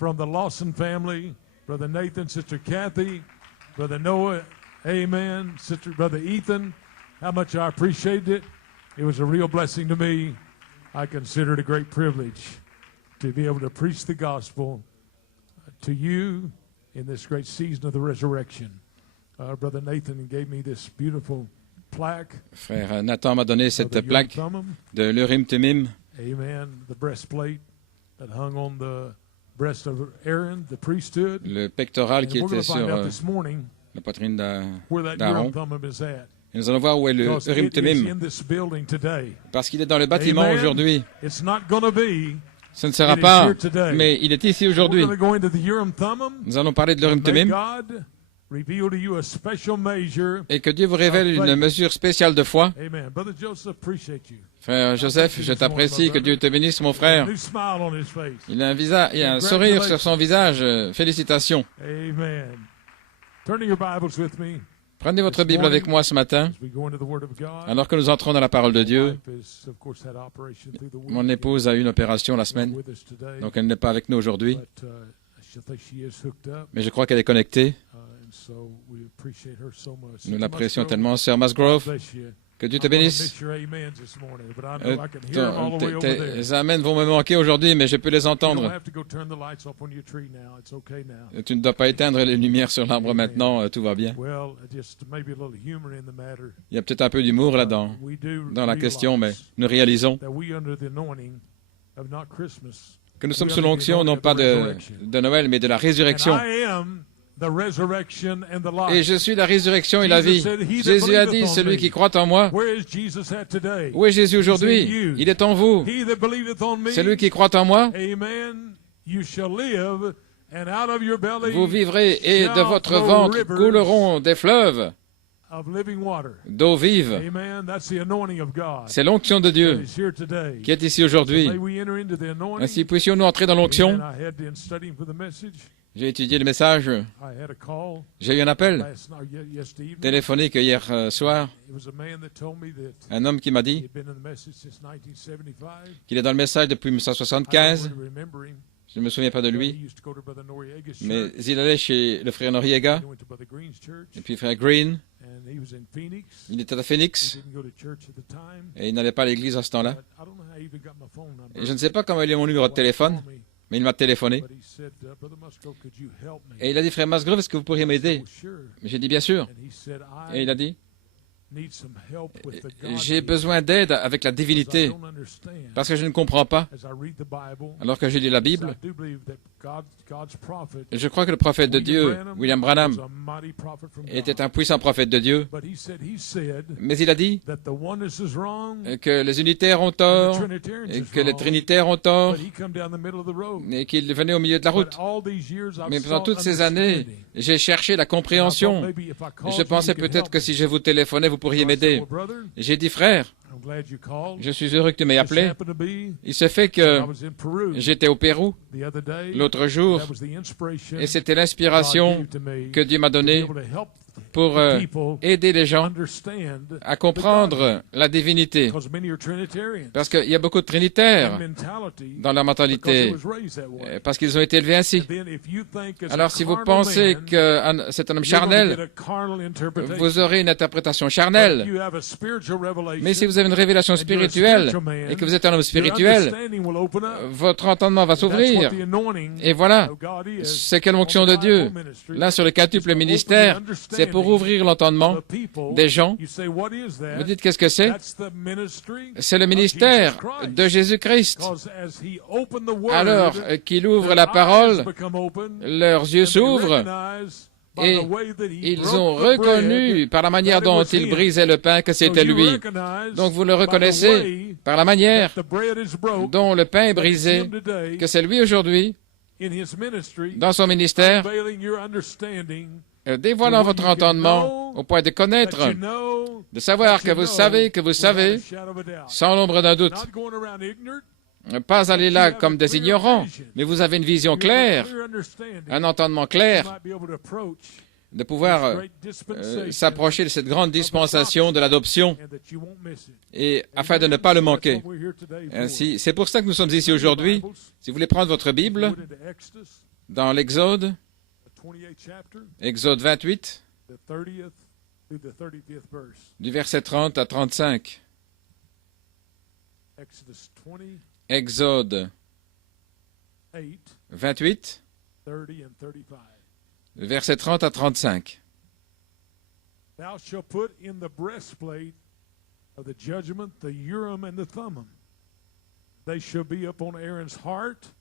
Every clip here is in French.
from the Lawson family, Brother Nathan, Sister Kathy, Brother Noah, amen, Brother Ethan, how much I appreciated it. It was a real blessing to me. I consider it a great privilege to be able to preach the gospel to you in this great season of the resurrection. Brother Nathan gave me this beautiful plaque. Frère Nathan m'a donné cette plaque de l'Urim Thummim. Amen. The breastplate that hung on the breast of Aaron, the priesthood. Le pectoral qui était sur la poitrine d'Aaron. Et nous allons voir où est le Urim Thummim, parce qu'il est dans le bâtiment aujourd'hui. Ce ne sera pas, mais il est ici aujourd'hui. Nous allons parler de l'Urim Thummim, et que Dieu vous révèle une mesure spéciale de foi. Frère Joseph, je t'apprécie, que Dieu te bénisse, mon frère. Il a un sourire sur son visage. Félicitations. Prenez votre Bible avec moi ce matin, alors que nous entrons dans la parole de Dieu. Mon épouse a eu une opération la semaine, donc elle n'est pas avec nous aujourd'hui, mais je crois qu'elle est connectée. Nous l'apprécions tellement. Sœur Musgrove, que Dieu te bénisse. Tes amens vont me manquer aujourd'hui, mais je peux les entendre. Tu ne dois pas éteindre les lumières sur l'arbre maintenant, tout va bien. Il y a peut-être un peu d'humour là-dedans, dans la question, mais nous réalisons que nous sommes sous l'onction, non pas de Noël, mais de la résurrection. Et je suis la résurrection et la vie. Jésus a dit, celui qui croit en moi. Où est Jésus aujourd'hui? Il est en vous. Celui qui croit en moi, vous vivrez et de votre ventre couleront des fleuves d'eau vive. C'est l'onction de Dieu qui est ici aujourd'hui. Ainsi puissions-nous entrer dans l'onction. J'ai étudié le message. J'ai eu un appel téléphonique hier soir. Un homme qui m'a dit qu'il est dans le message depuis 1975. Je ne me souviens pas de lui, mais il allait chez le frère Noriega et puis le frère Green. Il était à Phoenix et il n'allait pas à l'église à ce temps-là. Et je ne sais pas comment il a eu mon numéro de téléphone, mais il m'a téléphoné. Et il a dit, frère Musgrove, est-ce que vous pourriez m'aider? J'ai dit, bien sûr. Et il a dit, j'ai besoin d'aide avec la divinité, parce que je ne comprends pas. Alors que j'ai lu la Bible, je crois que le prophète de Dieu, William Branham, était un puissant prophète de Dieu. Mais il a dit que les unitaires ont tort, et que les trinitaires ont tort, et qu'il venait au milieu de la route. Mais pendant toutes ces années, j'ai cherché la compréhension. Je pensais peut-être que si je vous téléphonais, vous pourriez m'aider. J'ai dit, frère, je suis heureux que tu m'aies appelé. Il se fait que j'étais au Pérou l'autre jour et c'était l'inspiration que Dieu m'a donnée pour aider les gens à comprendre la divinité. Parce qu'il y a beaucoup de trinitaires dans leur mentalité, parce qu'ils ont été élevés ainsi. Alors si vous pensez que c'est un homme charnel, vous aurez une interprétation charnelle. Mais si vous avez une révélation spirituelle et que vous êtes un homme spirituel, votre entendement va s'ouvrir. Et voilà, c'est quelle onction de Dieu. Là, sur le quintuple ministère, c'est pour ouvrir l'entendement des gens. Vous dites, qu'est-ce que c'est? C'est le ministère de Jésus-Christ. Alors qu'il ouvre la parole, leurs yeux s'ouvrent et ils ont reconnu par la manière dont il brisait le pain que c'était lui. Donc vous le reconnaissez par la manière dont le pain est brisé, que c'est lui aujourd'hui, dans son ministère, dévoilant votre entendement au point de connaître, de savoir que vous savez, sans l'ombre d'un doute. Pas aller là comme des ignorants, mais vous avez une vision claire, un entendement clair, de pouvoir s'approcher de cette grande dispensation de l'adoption, et afin de ne pas le manquer. Ainsi, c'est pour ça que nous sommes ici aujourd'hui. Si vous voulez prendre votre Bible, dans l'Exode, the 28th chapter, Exode 28, the 30th through the 35th verse. du verset 30 à 35. Exodus 20, Exode 8, 28, 30 and 35. verset 30 à 35. Thou shalt put in the breastplate of the judgment the Urim and the Thummim. They shall be upon Aaron's heart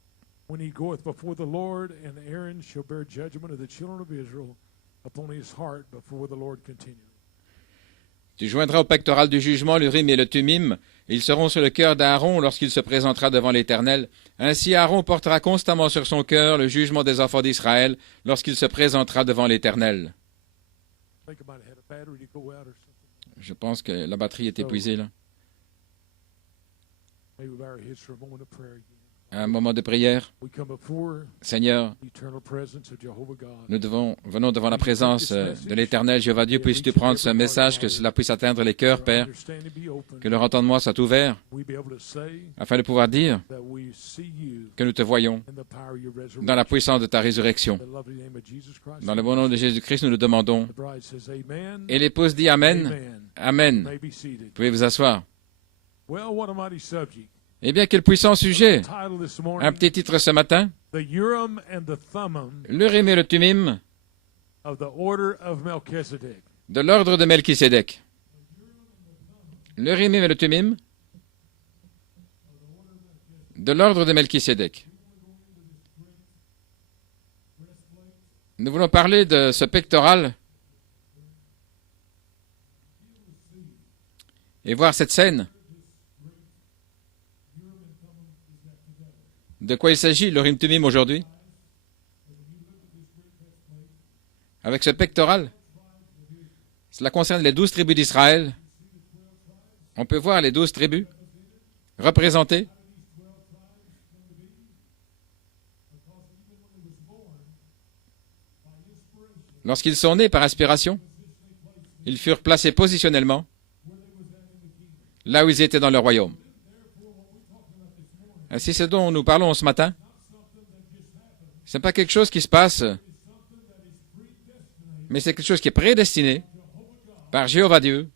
when he goeth before the Lord, and Aaron shall bear judgment of the children of Israel upon his heart before the Lord continually. Tu joindras au pectoral du jugement l'Urim et le Thummim, et ils seront sur le cœur d'Aaron lorsqu'il se présentera devant l'Éternel. Ainsi Aaron portera constamment sur son cœur le jugement des enfants d'Israël lorsqu'il se présentera devant l'Éternel. Je pense que la batterie est épuisée là. Un moment de prière. Seigneur, nous venons devant la présence de l'Éternel Jéhovah Dieu. Puisses-tu prendre ce message, que cela puisse atteindre les cœurs, Père, que leur entendement soit ouvert, afin de pouvoir dire que nous te voyons dans la puissance de ta résurrection. Dans le bon nom de Jésus-Christ, nous le demandons. Et l'épouse dit Amen. Amen. Vous pouvez vous asseoir. Eh bien, quel puissant sujet! Un petit titre ce matin. L'Urim et le Thummim de l'ordre de Melchisédek. L'Urim et le Thummim de l'ordre de Melchisédek. Nous voulons parler de ce pectoral et voir cette scène. De quoi il s'agit, l'Urim Thummim aujourd'hui? Avec ce pectoral, cela concerne les 12 tribus d'Israël. On peut voir les 12 tribus représentées. Lorsqu'ils sont nés par inspiration, ils furent placés positionnellement là où ils étaient dans le royaume. Ainsi, c'est dont nous parlons ce matin. Ce n'est pas quelque chose qui se passe, mais c'est quelque chose qui est prédestiné par Jéhovah Dieu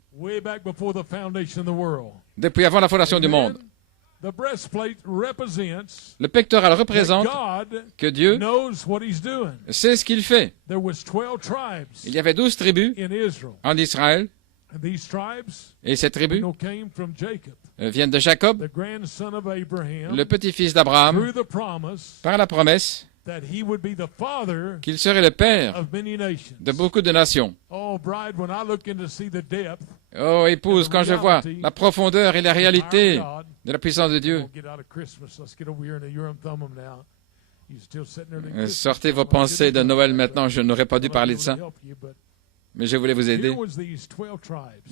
depuis avant la fondation du monde. Le pectoral représente que Dieu sait ce qu'il fait. Il y avait 12 tribus en Israël, et ces tribus viennent de Jacob, le petit-fils d'Abraham, par la promesse qu'il serait le père de beaucoup de nations. Oh, épouse, quand je vois la profondeur et la réalité de la puissance de Dieu, sortez vos pensées de Noël maintenant. Je n'aurais pas dû parler de ça, mais je voulais vous aider.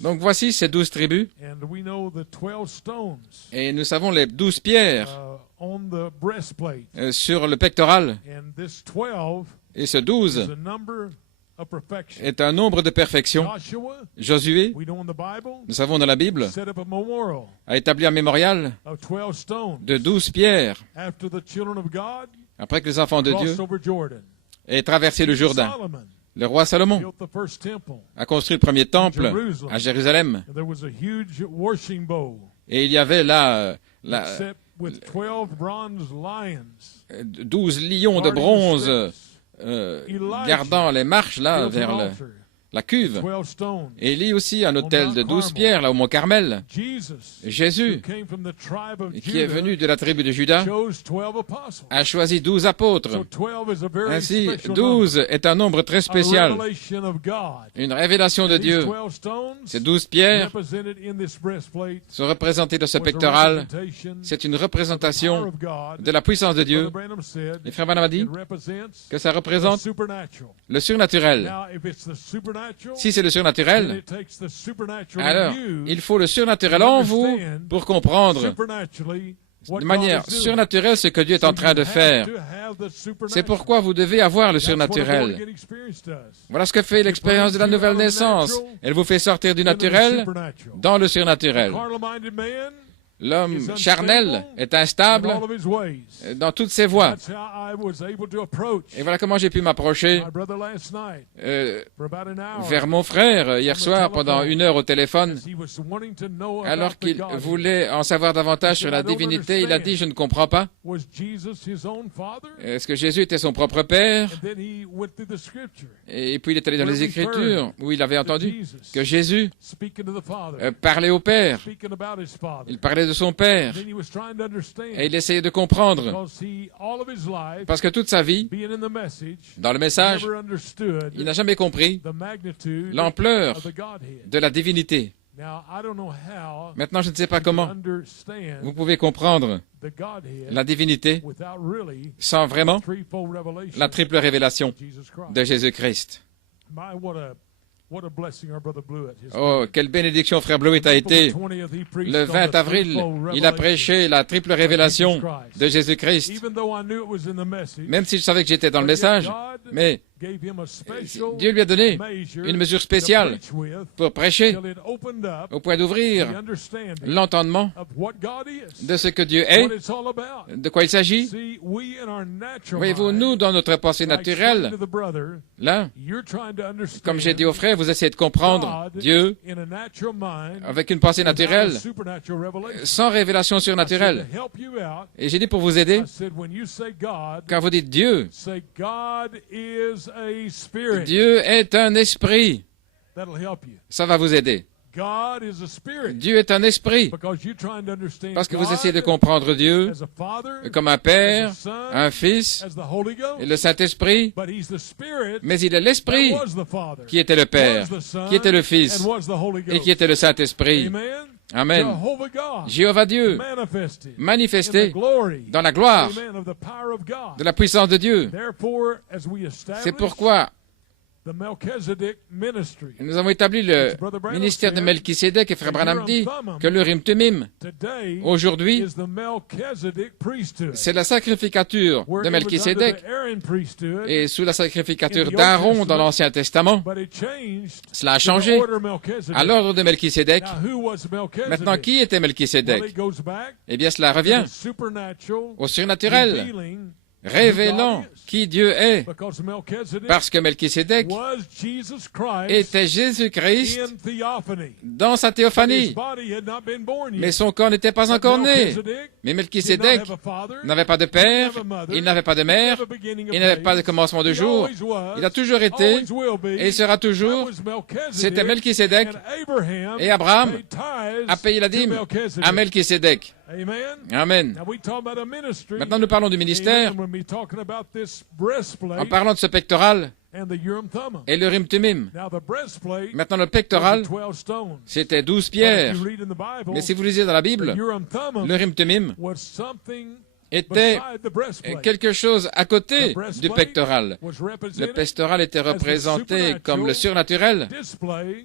Donc voici ces 12 tribus, et nous savons les 12 pierres sur le pectoral, et ce 12 est un nombre de perfection. Josué, nous savons dans la Bible, a établi un mémorial de 12 pierres après que les enfants de Dieu aient traversé le Jourdain. Le roi Salomon a construit le premier temple à Jérusalem. Et il y avait là 12 lions de bronze gardant les marches là vers la cuve. Et il y a aussi un autel de 12 pierres là au mont Carmel. Jésus, qui est venu de la tribu de Juda, a choisi 12 apôtres. Ainsi, 12 est un nombre très spécial, une révélation de Dieu. Ces 12 pierres sont représentées dans ce pectoral. C'est une représentation de la puissance de Dieu. Et Frère Branham a dit que ça représente le surnaturel. Si c'est le surnaturel, alors il faut le surnaturel en vous pour comprendre de manière surnaturelle ce que Dieu est en train de faire. C'est pourquoi vous devez avoir le surnaturel. Voilà ce que fait l'expérience de la nouvelle naissance. Elle vous fait sortir du naturel dans le surnaturel. L'homme charnel est instable dans toutes ses voies. Et voilà comment j'ai pu m'approcher vers mon frère hier soir pendant 1 heure au téléphone, alors qu'il voulait en savoir davantage sur la divinité. Il a dit, je ne comprends pas. Est-ce que Jésus était son propre Père? Et puis il est allé dans les Écritures où il avait entendu que Jésus parlait au Père. Il parlait de son Père. Et il essayait de comprendre. Parce que toute sa vie, dans le message, il n'a jamais compris l'ampleur de la divinité. Maintenant, je ne sais pas comment vous pouvez comprendre la divinité sans vraiment la triple révélation de Jésus-Christ. Oh, quelle bénédiction frère Blewett a été. Le 20 avril, il a prêché la triple révélation de Jésus-Christ. Même si je savais que j'étais dans le message, mais Dieu lui a donné une mesure spéciale pour prêcher, au point d'ouvrir l'entendement de ce que Dieu est, de quoi il s'agit. Voyez-vous, nous, dans notre pensée naturelle, là, comme j'ai dit au frère, vous essayez de comprendre Dieu avec une pensée naturelle, sans révélation surnaturelle. Et j'ai dit pour vous aider, quand vous dites Dieu, Dieu est un esprit. Ça va vous aider. Dieu est un esprit. Parce que vous essayez de comprendre Dieu comme un Père, un Fils et le Saint-Esprit. Mais il est l'Esprit qui était le Père, qui était le Fils et qui était le Saint-Esprit. Amen. Jéhovah Dieu, manifesté dans la gloire de la puissance de Dieu. C'est pourquoi nous avons établi le ministère de Melchisédek et Frère Branham dit que l'Urim Tumim, aujourd'hui, c'est la sacrificature de Melchisédek et sous la sacrificature d'Aaron dans l'Ancien Testament. Cela a changé à l'ordre de Melchisédek. Maintenant, qui était Melchisédek? Eh bien, cela revient au surnaturel, révélant qui Dieu est, parce que Melchisédek était Jésus-Christ dans sa théophanie, mais son corps n'était pas encore né. Mais Melchisédek n'avait pas de père, il n'avait pas de mère, il n'avait pas de commencement de jour, il a toujours été et il sera toujours. C'était Melchisédek et Abraham a payé la dîme à Melchisédek. Amen. Maintenant, nous parlons du ministère en parlant de ce pectoral et le Urim Tumim. Maintenant, le pectoral, c'était 12 pierres. Mais si vous lisez dans la Bible, le Urim Tumim était quelque chose à côté du pectoral. Le pectoral était représenté comme le surnaturel,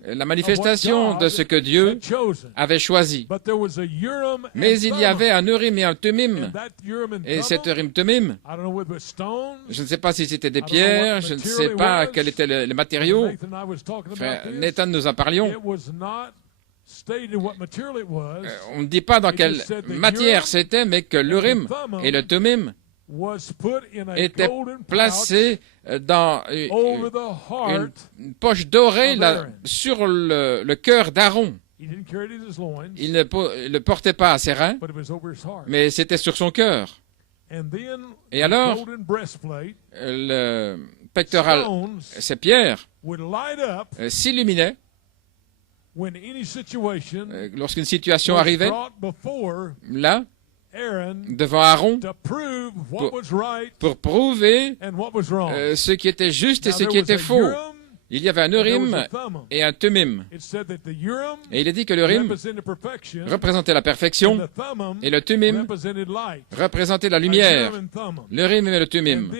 la manifestation de ce que Dieu avait choisi. Mais il y avait un Urim et un Tumim. Et cet Urim Tumim, je ne sais pas si c'était des pierres, je ne sais pas quels étaient les matériaux. Frère Nathan, nous en parlions. On ne dit pas dans quelle matière c'était, mais que l'Urim et le Tumim étaient placés dans une poche dorée là, sur le cœur d'Aaron. Il ne le portait pas à ses reins, mais c'était sur son cœur. Et alors, le pectoral, ces pierres, s'illuminaient lorsqu'une situation arrivait, là, devant Aaron, pour prouver ce qui était juste et ce qui était faux. Il y avait un Urim et un Tumim. Et il est dit que l'Urim représentait la perfection et le Tumim représentait la lumière. L'Urim et le Tumim.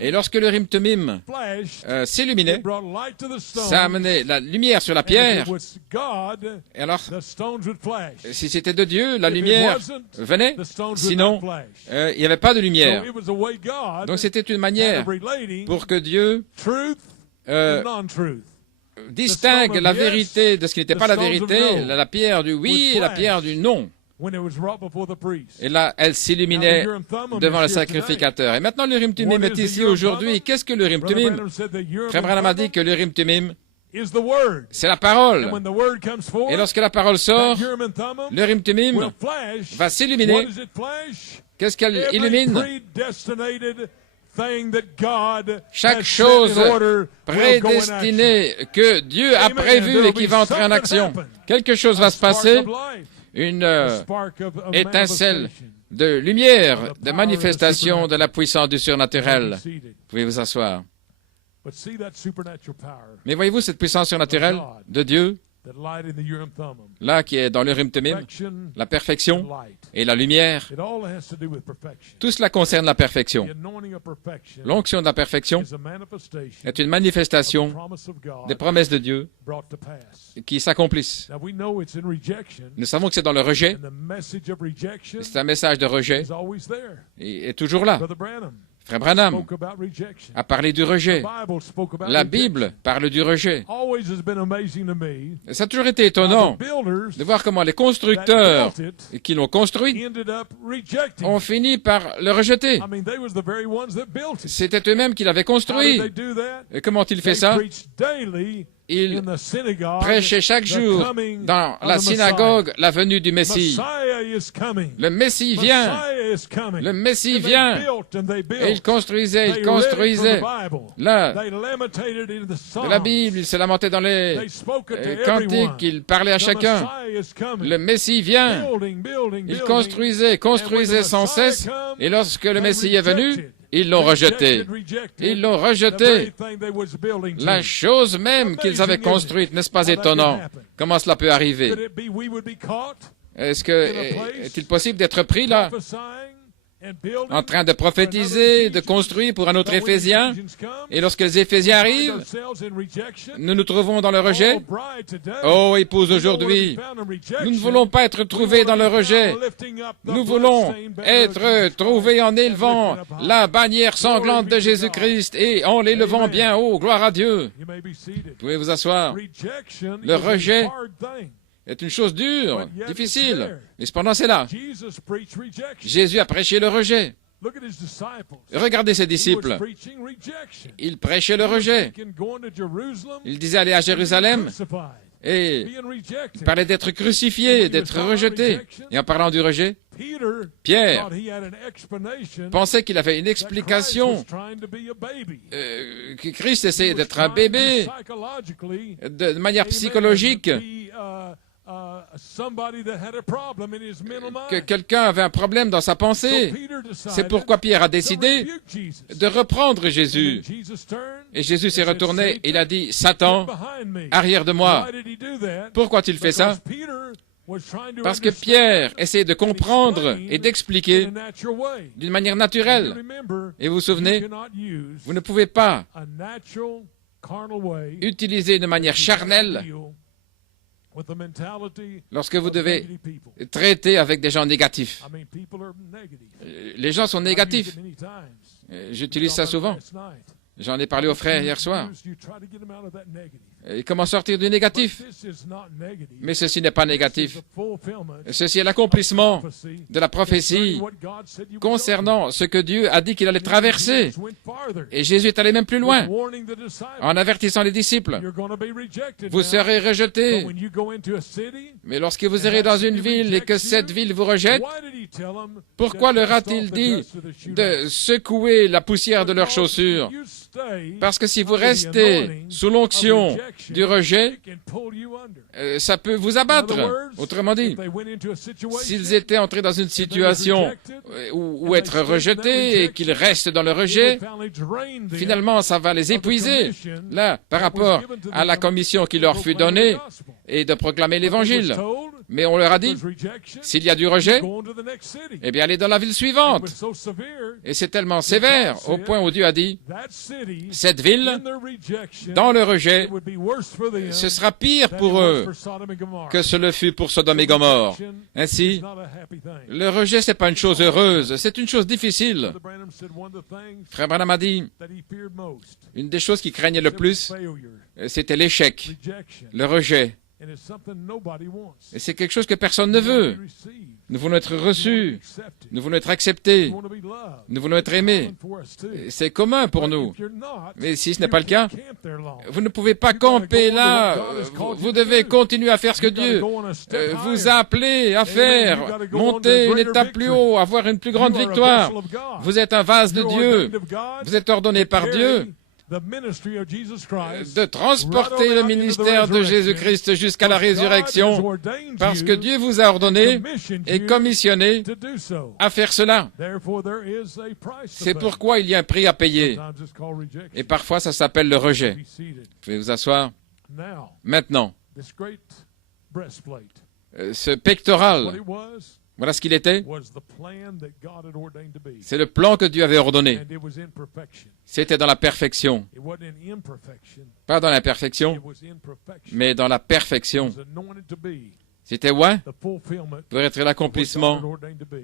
Et lorsque l'Urim Tumim s'illuminait, ça amenait la lumière sur la pierre. Et alors, si c'était de Dieu, la lumière venait. Sinon, il n'y avait pas de lumière. Donc c'était une manière pour que Dieu distingue la vérité de ce qui n'était pas la vérité, la pierre du oui et la pierre du non. Et là, elle s'illuminait devant le sacrificateur. Et maintenant, l'Urim Tumim est ici aujourd'hui. Qu'est-ce que l'Urim Tumim? Frère Branham a dit que l'Urim Tumim, c'est la parole. Et lorsque la parole sort, l'Urim Tumim va s'illuminer. Qu'est-ce qu'elle illumine? Chaque chose prédestinée que Dieu a prévue et qui va entrer en action. Quelque chose va se passer, une étincelle de lumière, de manifestation de la puissance du surnaturel. Vous pouvez vous asseoir. Mais voyez-vous cette puissance surnaturelle de Dieu, là qui est dans l'Urim Tumim, la perfection et la lumière, tout cela concerne la perfection. L'onction de la perfection est une manifestation des promesses de Dieu qui s'accomplissent. Nous savons que c'est dans le rejet. C'est un message de rejet et est toujours là. Frère Branham a parlé du rejet. La Bible parle du rejet. Ça a toujours été étonnant de voir comment les constructeurs qui l'ont construit ont fini par le rejeter. C'était eux-mêmes qui l'avaient construit. Et comment ont-ils fait ça? Ils prêchaient chaque jour dans la synagogue la venue du Messie. Le Messie vient. Le Messie vient. Et ils construisaient. Là, de la Bible, ils se lamentaient dans les cantiques, ils parlaient à chacun. Le Messie vient. Ils construisaient sans cesse. Et lorsque le Messie est venu, ils l'ont rejeté. Ils l'ont rejeté. La chose même qu'ils avaient construite, n'est-ce pas étonnant? Comment cela peut arriver? Est-il possible d'être pris là, en train de prophétiser, de construire pour un autre Éphésiens, et lorsque les Éphésiens arrivent, nous nous trouvons dans le rejet? Oh, épouse, aujourd'hui, nous ne voulons pas être trouvés dans le rejet. Nous voulons être trouvés en élevant la bannière sanglante de Jésus-Christ et en l'élevant bien haut. Gloire à Dieu. Vous pouvez vous asseoir. Le rejet est une chose dure, difficile, mais cependant c'est là. Jésus a prêché le rejet. Regardez ses disciples. Ils prêchaient le rejet. Ils disaient aller à Jérusalem et il parlait d'être crucifié, d'être rejeté. Et en parlant du rejet, Pierre pensait qu'il avait une explication, que Christ essayait d'être un bébé de manière psychologique, que quelqu'un avait un problème dans sa pensée. C'est pourquoi Pierre a décidé de reprendre Jésus. Et Jésus s'est retourné et il a dit, « Satan, arrière de moi. » Pourquoi a-t-il fait ça? Parce que Pierre essayait de comprendre et d'expliquer d'une manière naturelle. Et vous vous souvenez, vous ne pouvez pas utiliser de manière charnelle lorsque vous devez traiter avec des gens négatifs. Les gens sont négatifs. J'utilise ça souvent. J'en ai parlé aux frères hier soir. Et comment sortir du négatif? Mais ceci n'est pas négatif. Ceci est l'accomplissement de la prophétie concernant ce que Dieu a dit qu'il allait traverser. Et Jésus est allé même plus loin en avertissant les disciples. Vous serez rejetés. Mais lorsque vous irez dans une ville et que cette ville vous rejette, pourquoi leur a-t-il dit de secouer la poussière de leurs chaussures? Parce que si vous restez sous l'onction du rejet, ça peut vous abattre. Autrement dit, s'ils étaient entrés dans une situation où être rejetés et qu'ils restent dans le rejet, finalement, ça va les épuiser. Là, par rapport à la commission qui leur fut donnée et de proclamer l'Évangile. Mais on leur a dit, s'il y a du rejet, eh bien allez dans la ville suivante. Et c'est tellement sévère au point où Dieu a dit, cette ville, dans le rejet, ce sera pire pour eux que ce le fut pour Sodome et Gomorrhe. Ainsi, le rejet, c'est pas une chose heureuse, c'est une chose difficile. Frère Branham a dit, une des choses qu'il craignait le plus, c'était l'échec, le rejet. Et c'est quelque chose que personne ne veut. Nous voulons être reçus, nous voulons être acceptés, nous voulons être aimés. C'est commun pour nous. Mais si ce n'est pas le cas, vous ne pouvez pas camper là. Vous devez continuer à faire ce que Dieu vous a appelé à faire. Monter une étape plus haut, avoir une plus grande victoire. Vous êtes un vase de Dieu. Vous êtes ordonné par Dieu de transporter le ministère de Jésus-Christ jusqu'à la résurrection, parce que Dieu vous a ordonné et commissionné à faire cela. C'est pourquoi il y a un prix à payer. Et parfois, ça s'appelle le rejet. Vous pouvez vous asseoir. Maintenant, ce pectoral, voilà ce qu'il était. C'est le plan que Dieu avait ordonné. C'était dans la perfection. Pas dans l'imperfection, mais dans la perfection. C'était ouais, pour être l'accomplissement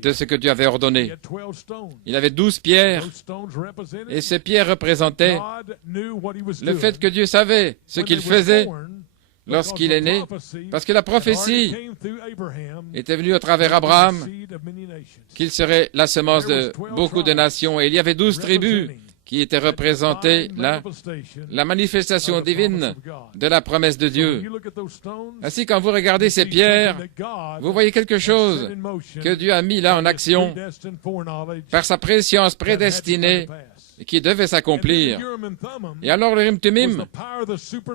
de ce que Dieu avait ordonné. Il avait 12 pierres, et ces pierres représentaient le fait que Dieu savait ce qu'il faisait lorsqu'il est né, parce que la prophétie était venue à travers Abraham, qu'il serait la semence de beaucoup de nations. Et il y avait 12 tribus qui étaient représentées là, la manifestation divine de la promesse de Dieu. Ainsi, quand vous regardez ces pierres, vous voyez quelque chose que Dieu a mis là en action par sa préscience prédestinée qui devait s'accomplir. Et alors le Urim Thummim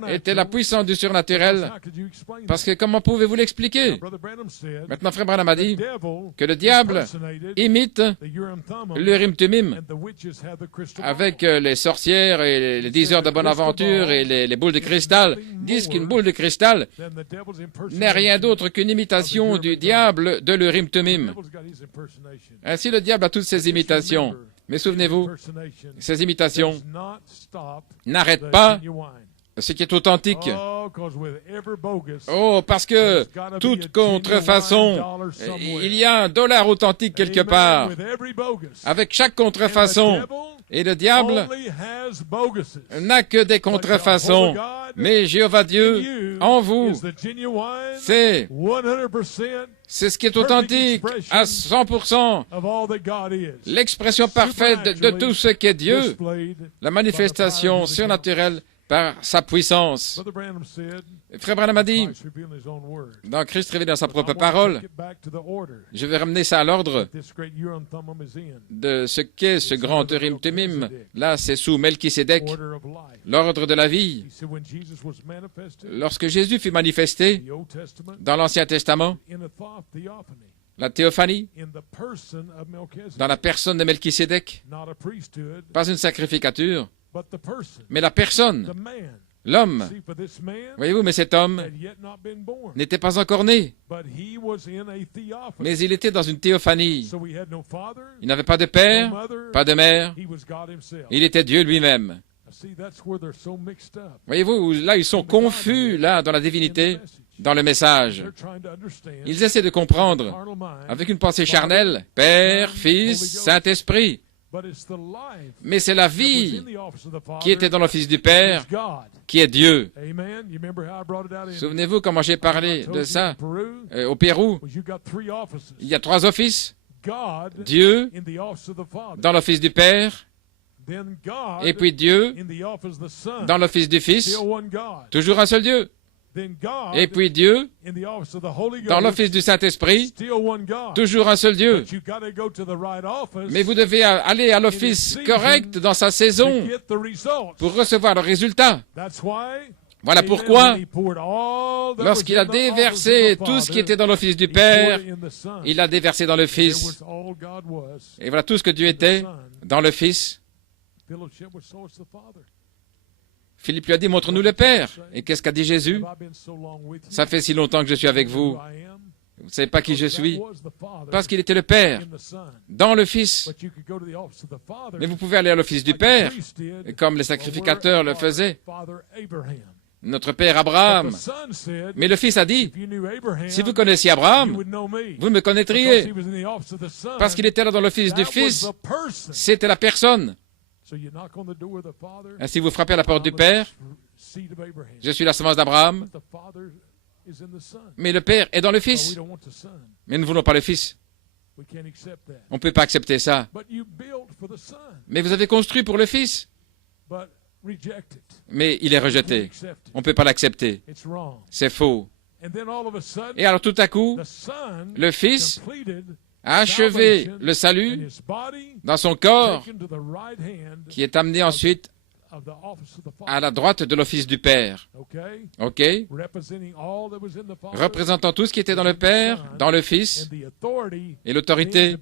était la puissance du surnaturel, parce que comment pouvez-vous l'expliquer? Maintenant, Frère Branham a dit que le diable imite le Urim Thummim avec les sorcières et les 10 heures de bonne aventure et les boules de cristal, disent qu'une boule de cristal n'est rien d'autre qu'une imitation du diable de l'Urim Thummim. Ainsi, le diable a toutes ses imitations. Mais souvenez-vous, ces imitations n'arrêtent pas ce qui est authentique. Oh, parce que toute contrefaçon, il y a un dollar authentique quelque part. Avec chaque contrefaçon, et le diable n'a que des contrefaçons. Mais Jéhovah Dieu, en vous, c'est ce qui est authentique à 100%. L'expression parfaite de tout ce qu'est Dieu, la manifestation surnaturelle par sa puissance. Frère Branham a dit, dans Christ révélé dans sa propre parole, je vais ramener ça à l'ordre de ce qu'est ce grand Urim Thummim. Là, c'est sous Melchisédek, l'ordre de la vie. Lorsque Jésus fut manifesté dans l'Ancien Testament, la théophanie, dans la personne de Melchisédek, pas une sacrificature, mais la personne, l'homme. Voyez-vous, mais cet homme n'était pas encore né, mais il était dans une théophanie. Il n'avait pas de père, pas de mère, il était Dieu lui-même. Voyez-vous, là, ils sont confus, là, dans la divinité, dans le message. Ils essaient de comprendre, avec une pensée charnelle, Père, Fils, Saint-Esprit. Mais c'est la vie qui était dans l'office du Père, qui est Dieu. Souvenez-vous comment j'ai parlé de ça au Pérou. Il y a 3 offices. Dieu dans l'office du Père, et puis Dieu dans l'office du Fils, toujours un seul Dieu. Et puis Dieu, dans l'office du Saint-Esprit, toujours un seul Dieu. Mais vous devez aller à l'office correct dans sa saison pour recevoir le résultat. Voilà pourquoi, lorsqu'il a déversé tout ce qui était dans l'office du Père, il l'a déversé dans le Fils. Et voilà tout ce que Dieu était dans le Fils. Philippe lui a dit, montre-nous le Père. Et qu'est-ce qu'a dit Jésus? Ça fait si longtemps que je suis avec vous. Vous ne savez pas qui je suis? Parce qu'il était le Père dans le Fils. Mais vous pouvez aller à l'office du Père, comme les sacrificateurs le faisaient. Notre Père Abraham. Mais le Fils a dit, si vous connaissiez Abraham, vous me connaîtriez. Parce qu'il était là dans l'office du Fils, c'était la personne. Ainsi vous frappez à la porte du Père, je suis la semence d'Abraham, mais le Père est dans le Fils. Mais nous ne voulons pas le Fils. On ne peut pas accepter ça. Mais vous avez construit pour le Fils. Mais il est rejeté. On ne peut pas l'accepter. C'est faux. Et alors tout à coup, le Fils a achevé le salut dans son corps, qui est amené ensuite à la droite de l'office du Père. OK? Représentant tout ce qui était dans le Père, dans le Fils, et l'autorité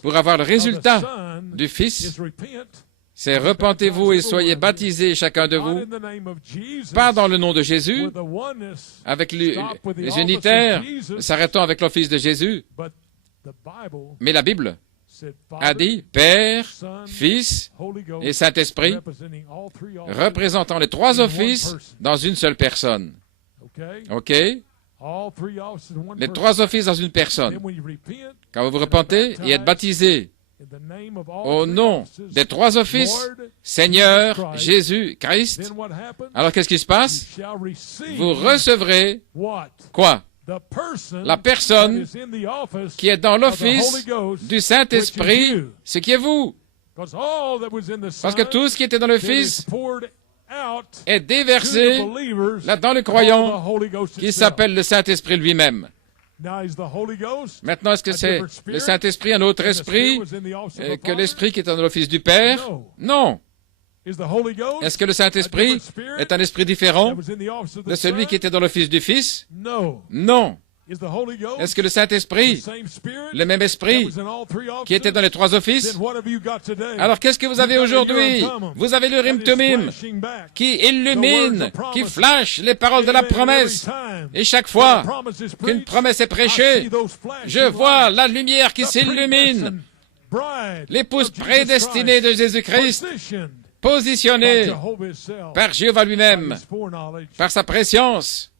pour avoir le résultat du Fils, c'est repentez-vous et soyez baptisés chacun de vous, pas dans le nom de Jésus, avec les unitaires, s'arrêtant avec l'office de Jésus, mais la Bible a dit Père, Fils et Saint-Esprit, représentant les trois offices dans une seule personne. OK? Les trois offices dans une personne. Quand vous vous repentez et êtes baptisé au nom des trois offices, Seigneur, Jésus, Christ, alors qu'est-ce qui se passe? Vous recevrez quoi? La personne qui est dans l'office du Saint-Esprit, ce qui est vous. Parce que tout ce qui était dans le Fils est déversé là dans le croyant qui s'appelle le Saint-Esprit lui-même. Maintenant, est-ce que c'est le Saint-Esprit un autre esprit que l'esprit qui est dans l'office du Père? Non. Est-ce que le Saint-Esprit est un esprit différent de celui qui était dans l'office du Fils? Non. Est-ce que le Saint-Esprit, le même esprit qui était dans les trois offices? Alors qu'est-ce que vous avez aujourd'hui? Vous avez le Urim Tumim qui illumine, qui flash les paroles de la promesse. Et chaque fois qu'une promesse est prêchée, je vois la lumière qui s'illumine. L'épouse prédestinée de Jésus-Christ, positionnée par Jéhovah lui-même, par sa préscience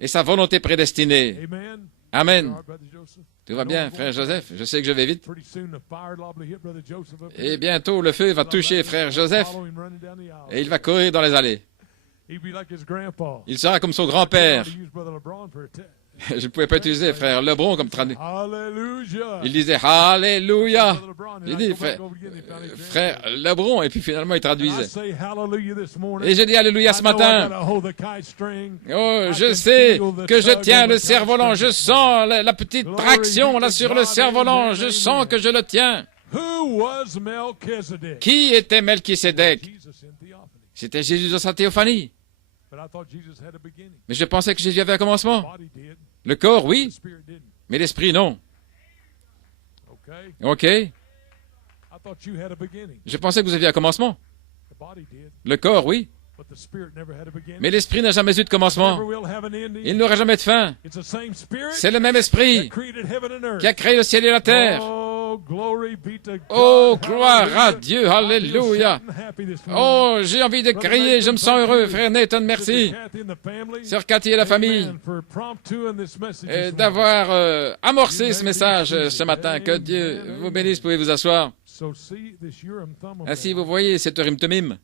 et sa volonté prédestinée. Amen. Tout va bien, frère Joseph? Je sais que je vais vite. Et bientôt, le feu va toucher frère Joseph et il va courir dans les allées. Il sera comme son grand-père. Je ne pouvais pas utiliser frère Lebron comme traduit. Il disait Alléluia. Il dit frère Lebron et puis finalement il traduisait. Et j'ai dit Alléluia ce matin. Oh, je sais que je tiens le cerf-volant. Je sens la petite traction là sur le cerf-volant. Je sens que je le tiens. Qui était Melchisédek? C'était Jésus dans sa théophanie. Mais je pensais que Jésus avait un commencement. Le corps, oui, mais l'esprit, non. OK. Je pensais que vous aviez un commencement. Le corps, oui. Mais l'esprit n'a jamais eu de commencement. Il n'aura jamais de fin. C'est le même esprit qui a créé le ciel et la terre. Oh, gloire à Dieu, alléluia. Oh, j'ai envie de crier, je me sens heureux, frère Nathan, merci. Sœur Cathy et la famille, d'avoir amorcé ce message ce matin. Que Dieu vous bénisse, pouvez vous asseoir. Ainsi, vous voyez cet Urim Tumim,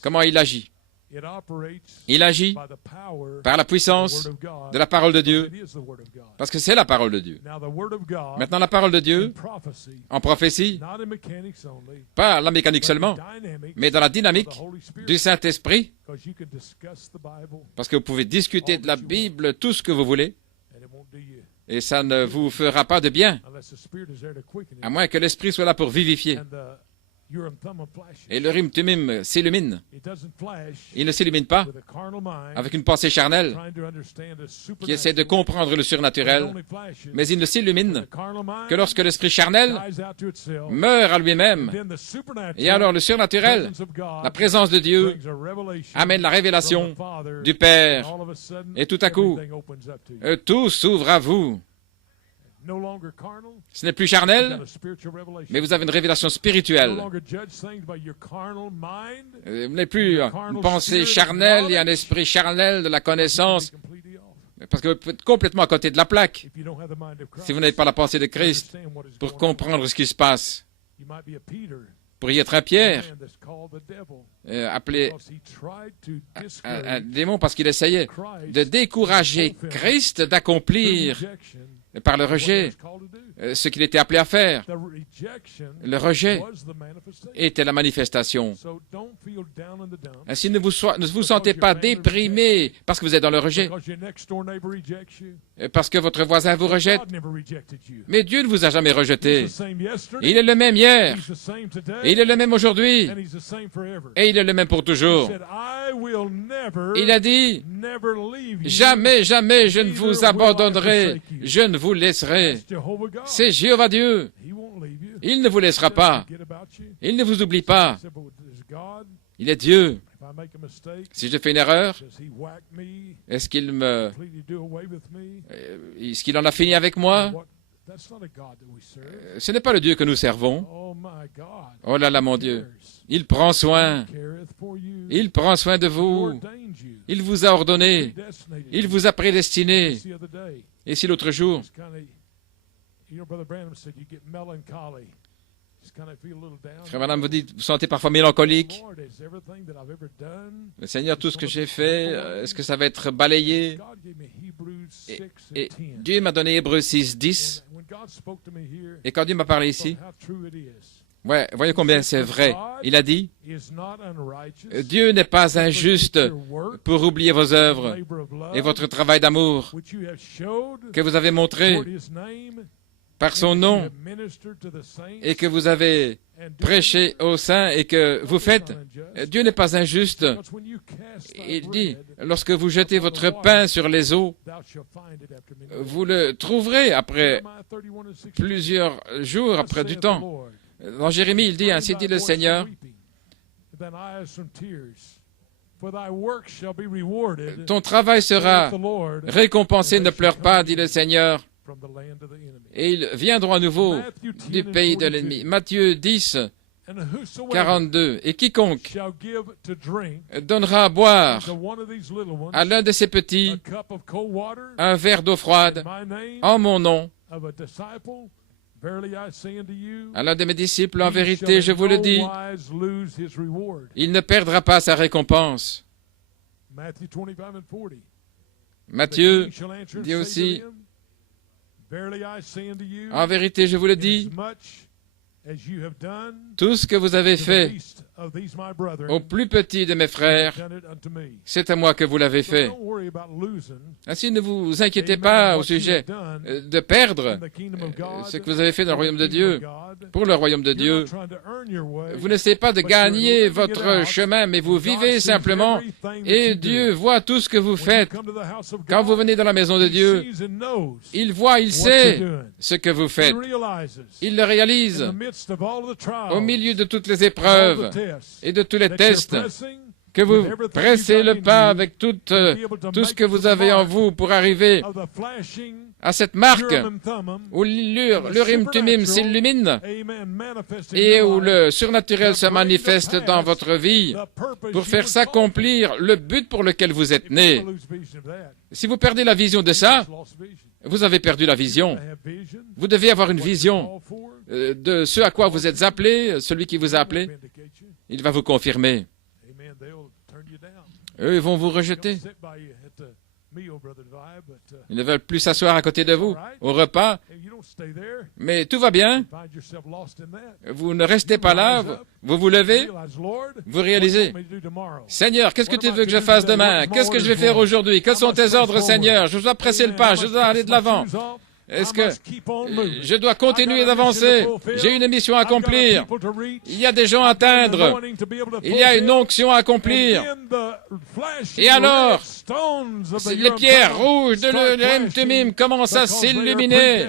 comment il agit. Il agit par la puissance de la parole de Dieu, parce que c'est la parole de Dieu. Maintenant, la parole de Dieu, en prophétie, pas la mécanique seulement, mais dans la dynamique du Saint-Esprit, parce que vous pouvez discuter de la Bible tout ce que vous voulez, et ça ne vous fera pas de bien, à moins que l'Esprit soit là pour vivifier. Et le Urim Tumim s'illumine. Il ne s'illumine pas avec une pensée charnelle qui essaie de comprendre le surnaturel, mais il ne s'illumine que lorsque l'esprit charnel meurt à lui-même. Et alors le surnaturel, la présence de Dieu, amène la révélation du Père. Et tout à coup, tout s'ouvre à vous. Ce n'est plus charnel, mais vous avez une révélation spirituelle. Vous n'avez plus une pensée charnelle et un esprit charnel de la connaissance, parce que vous êtes complètement à côté de la plaque si vous n'avez pas la pensée de Christ pour comprendre ce qui se passe. Vous pourriez être un Pierre, appelé un démon parce qu'il essayait de décourager Christ d'accomplir par le rejet ce qu'il était appelé à faire. Le rejet était la manifestation. Ainsi, ne vous sentez pas déprimé parce que vous êtes dans le rejet, parce que votre voisin vous rejette. Mais Dieu ne vous a jamais rejeté. Il est le même hier, et il est le même aujourd'hui, et il est le même pour toujours. Il a dit, jamais, jamais je ne vous abandonnerai, je ne vous laisserai. C'est Jéhovah Dieu. Il ne vous laissera pas. Il ne vous oublie pas. Il est Dieu. Si je fais une erreur, est-ce qu'il en a fini avec moi? Ce n'est pas le Dieu que nous servons. Oh là là, mon Dieu. Il prend soin. Il prend soin de vous. Il vous a ordonné. Il vous a prédestiné. Et si l'autre jour, Frère Branham vous dit, vous sentez parfois mélancolique. Le Seigneur, tout ce que j'ai fait, est-ce que ça va être balayé? Et Dieu m'a donné Hébreux 6, 10. Et quand Dieu m'a parlé ici, ouais, voyez combien c'est vrai. Il a dit, Dieu n'est pas injuste pour oublier vos œuvres et votre travail d'amour que vous avez montré par son nom et que vous avez prêché aux saints et que vous faites. Dieu n'est pas injuste. Il dit, lorsque vous jetez votre pain sur les eaux, vous le trouverez après plusieurs jours, après du temps. Dans Jérémie, il dit, ainsi dit le Seigneur, ton travail sera récompensé, ne pleure pas, dit le Seigneur, et ils viendront à nouveau du pays de l'ennemi. Matthieu 10, 42. Et quiconque donnera à boire à l'un de ces petits un verre d'eau froide en mon nom, à l'un de mes disciples, en vérité, je vous le dis, il ne perdra pas sa récompense. Matthieu dit aussi, en vérité, je vous le dis, tout ce que vous avez fait au plus petit de mes frères, c'est à moi que vous l'avez fait. Ainsi, ne vous inquiétez pas au sujet de perdre ce que vous avez fait dans le royaume de Dieu, pour le royaume de Dieu. Vous n'essayez pas de gagner votre chemin, mais vous vivez simplement, et Dieu voit tout ce que vous faites. Quand vous venez dans la maison de Dieu, il voit, il sait ce que vous faites. Il le réalise au milieu de toutes les épreuves et de tous les tests, que vous pressez le pas avec tout ce que vous avez en vous pour arriver à cette marque où l'Urim Tumim s'illumine et où le surnaturel se manifeste dans votre vie pour faire s'accomplir le but pour lequel vous êtes né. Si vous perdez la vision de ça, vous avez perdu la vision. Vous devez avoir une vision de ce à quoi vous êtes appelé. Celui qui vous a appelé, il va vous confirmer. Eux, ils vont vous rejeter. Ils ne veulent plus s'asseoir à côté de vous au repas, mais tout va bien. Vous ne restez pas là, vous vous levez, vous réalisez, Seigneur, qu'est-ce que tu veux que je fasse demain? Qu'est-ce que je vais faire aujourd'hui? Quels sont tes ordres, Seigneur? Je dois presser le pas, je dois aller de l'avant. Est-ce que je dois continuer d'avancer? J'ai une mission à accomplir. Il y a des gens à atteindre. Il y a une onction à accomplir. Et alors, les pierres rouges de l'Urim Tumim commencent à s'illuminer.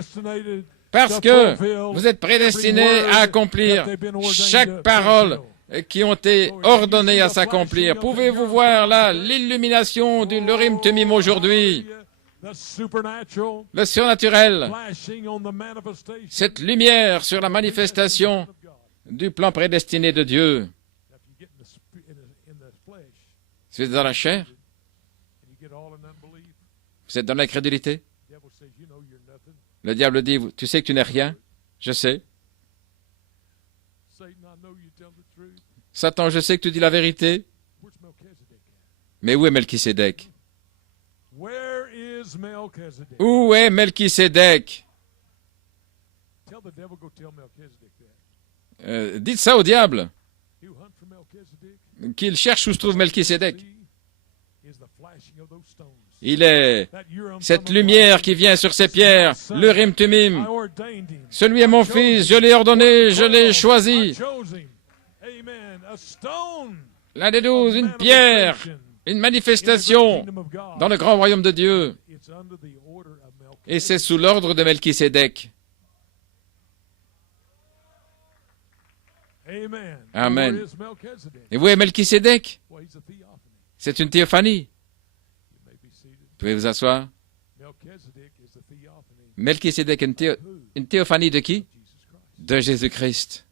Parce que vous êtes prédestinés à accomplir chaque parole qui ont été ordonnées à s'accomplir. Pouvez-vous voir là l'illumination du l'Urim Tumim aujourd'hui? Le surnaturel, cette lumière sur la manifestation du plan prédestiné de Dieu. Si vous êtes dans la chair, vous êtes dans l'incrédulité. Le diable dit, tu sais que tu n'es rien? Je sais. Satan, je sais que tu dis la vérité. Mais où est Melchisédek? Où est Melchisédek? Dites ça au diable, qu'il cherche où se trouve Melchisédek. Il est cette lumière qui vient sur ces pierres, l'Urim Tumim. Celui est mon fils, je l'ai ordonné, je l'ai choisi. L'un des 12, une pierre, une manifestation dans le grand royaume de Dieu. Et c'est sous l'ordre de Melchisédek. Amen. Et où est Melchisédek? C'est une théophanie. Vous pouvez vous asseoir. Melchisédek, une théophanie de qui? De Jésus-Christ.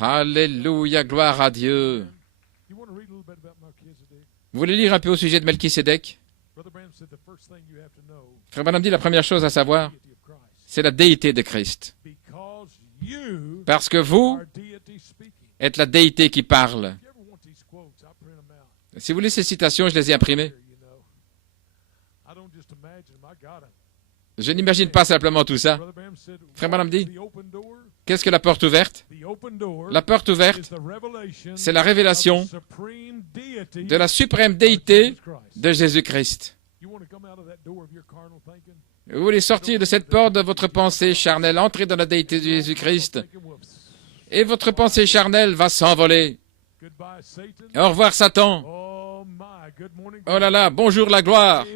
Alléluia, gloire à Dieu. Vous voulez lire un peu au sujet de Melchisédek? Frère Branham dit la première chose à savoir, c'est la déité de Christ. Parce que vous êtes la déité qui parle. Si vous voulez ces citations, je les ai imprimées. Je n'imagine pas simplement tout ça. Frère Branham dit, qu'est-ce que la porte ouverte? La porte ouverte, c'est la révélation de la suprême déité de Jésus-Christ. Vous voulez sortir de cette porte de votre pensée charnelle, entrer dans la déité de Jésus-Christ, et votre pensée charnelle va s'envoler. Au revoir, Satan. Oh là là, bonjour la gloire.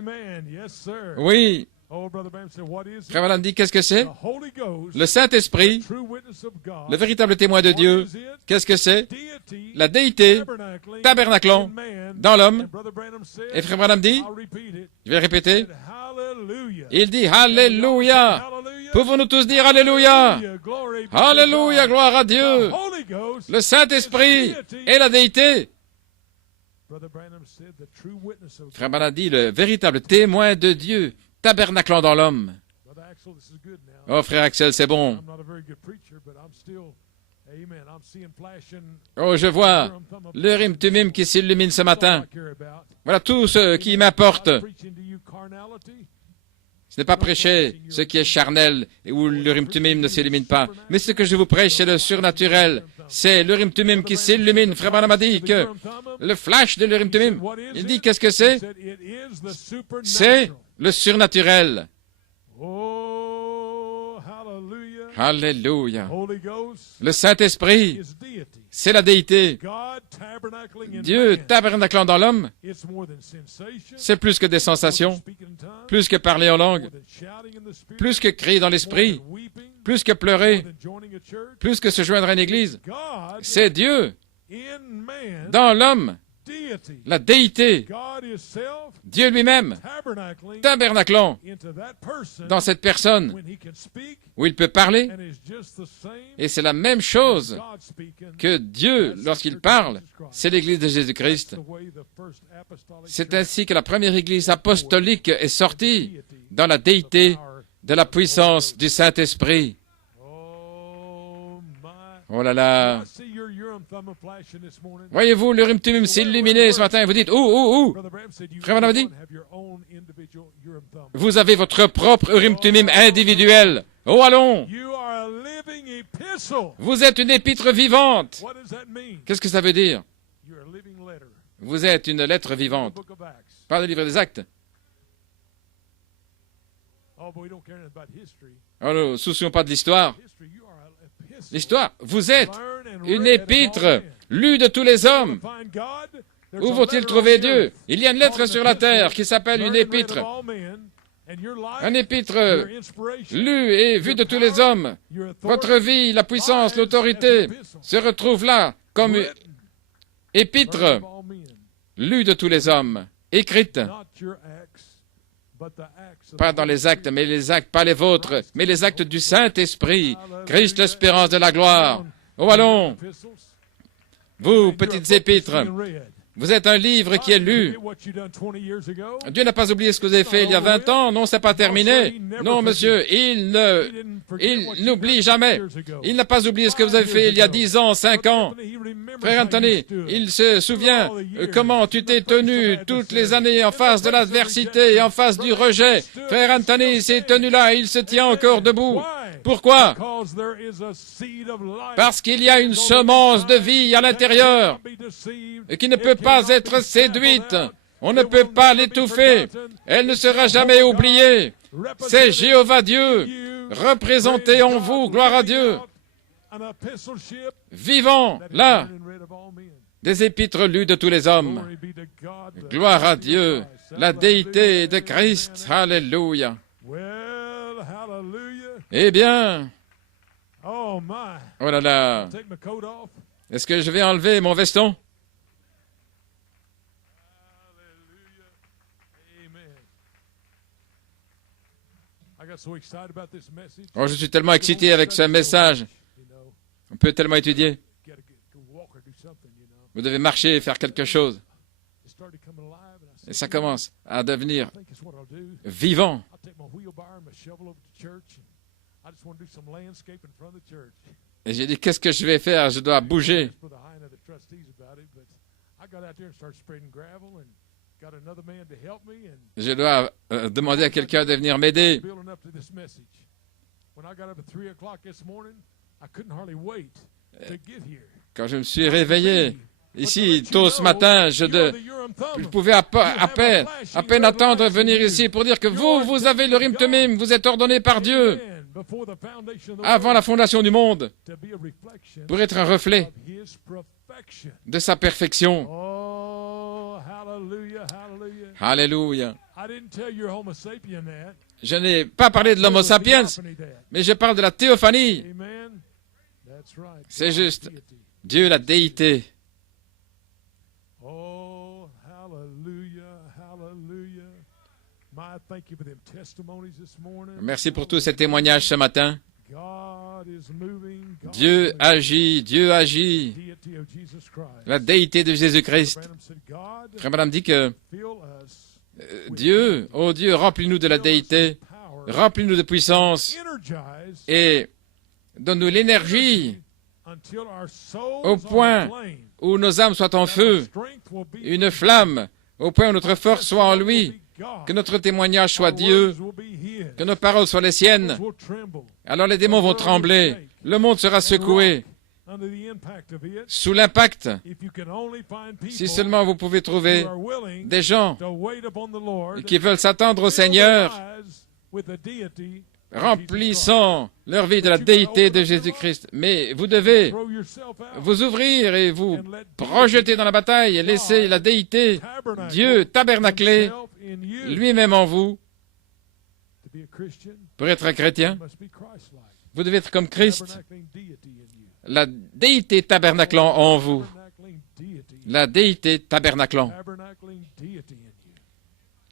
Oui. Frère Branham dit, qu'est-ce que c'est? Le Saint-Esprit, le véritable témoin de Dieu. Qu'est-ce que c'est? La déité, tabernaclant dans l'homme. Et Frère Branham dit, je vais répéter, il dit, Alléluia. Pouvons-nous tous dire Alléluia? Alléluia, gloire à Dieu. Le Saint-Esprit et la déité. Frère Branham dit, le véritable témoin de Dieu, tabernaclant dans l'homme. Oh, frère Axel, c'est bon. Oh, je vois l'Urim Tumim qui s'illumine ce matin. Voilà tout ce qui m'importe. Ce n'est pas prêcher ce qui est charnel et où l'Urim Tumim ne s'illumine pas. Mais ce que je vous prêche, c'est le surnaturel. C'est l'Urim Tumim qui s'illumine. Frère Branham a dit que le flash de l'Urim Tumim, il dit qu'est-ce que c'est? C'est le surnaturel. Alléluia. Le Saint-Esprit, c'est la déité. Dieu tabernaclant dans l'homme, c'est plus que des sensations, plus que parler en langue, plus que crier dans l'esprit, plus que pleurer, plus que se joindre à une église. C'est Dieu dans l'homme, la déité, Dieu lui-même, tabernaclant dans cette personne où il peut parler. Et c'est la même chose que Dieu, lorsqu'il parle, c'est l'Église de Jésus-Christ. C'est ainsi que la première Église apostolique est sortie dans la déité de la puissance du Saint-Esprit. Oh là là! Voyez-vous, l'Urim Tumim s'est illuminé ce matin. Vous dites, où? Frère Branham dit, vous avez votre propre Urim Tumim individuel. Oh, allons! Vous êtes une épître vivante. Qu'est-ce que ça veut dire? Vous êtes une lettre vivante. Pas le livre des Actes. Alors, ne nous soucions pas de l'histoire. L'histoire, vous êtes une épître lue de tous les hommes. Où vont-ils trouver Dieu? Il y a une lettre sur la terre qui s'appelle une épître. Un épître lu et vu de tous les hommes. Votre vie, la puissance, l'autorité se retrouvent là comme épître lue de tous les hommes, écrite. Pas dans les actes, mais les actes, pas les vôtres, mais les actes du Saint-Esprit. Christ, l'espérance de la gloire. Oh, allons, vous, petites épîtres, vous êtes un livre qui est lu. Dieu n'a pas oublié ce que vous avez fait il y a 20 ans. Non, c'est pas terminé. Non, monsieur, il n'oublie jamais. Il n'a pas oublié ce que vous avez fait il y a 10 ans, 5 ans. Frère Anthony, il se souvient comment tu t'es tenu toutes les années en face de l'adversité et en face du rejet. Frère Anthony s'est tenu là, il se tient encore debout. Pourquoi? Parce qu'il y a une semence de vie à l'intérieur et qui ne peut pas être séduite. On ne peut pas l'étouffer. Elle ne sera jamais oubliée. C'est Jéhovah Dieu, représenté en vous, gloire à Dieu. Vivant, là, des épîtres lues de tous les hommes. Gloire à Dieu, la déité de Christ. Alléluia. Eh bien, oh là là, est-ce que je vais enlever mon veston? Oh, je suis tellement excité avec ce message. On peut tellement étudier. Vous devez marcher et faire quelque chose. Et ça commence à devenir vivant. Et j'ai dit, qu'est-ce que je vais faire? Je dois bouger. Je dois demander à quelqu'un de venir m'aider. Quand je me suis réveillé, ici, tôt ce matin, je pouvais à peine attendre de venir ici pour dire que vous avez le Urim Tumim, vous êtes ordonné par Dieu avant la fondation du monde pour être un reflet de sa perfection. Alléluia. Je n'ai pas parlé de l'homo sapiens, mais je parle de la théophanie. C'est juste. Dieu, la déité. Merci pour tous ces témoignages ce matin. Dieu agit, Dieu agit. La déité de Jésus-Christ. Frère Madame dit que Dieu, oh Dieu, remplis-nous de la déité, remplis-nous de puissance et donne-nous l'énergie au point où nos âmes soient en feu, une flamme, au point où notre force soit en lui, que notre témoignage soit Dieu, que nos paroles soient les siennes. Alors les démons vont trembler, le monde sera secoué sous l'impact. Si seulement vous pouvez trouver des gens qui veulent s'attendre au Seigneur, remplissant leur vie de la déité de Jésus-Christ. Mais vous devez vous ouvrir et vous projeter dans la bataille et laisser la déité, Dieu, tabernacler lui-même en vous. Pour être un chrétien, vous devez être comme Christ. La déité tabernaclant en vous. La déité tabernaclant.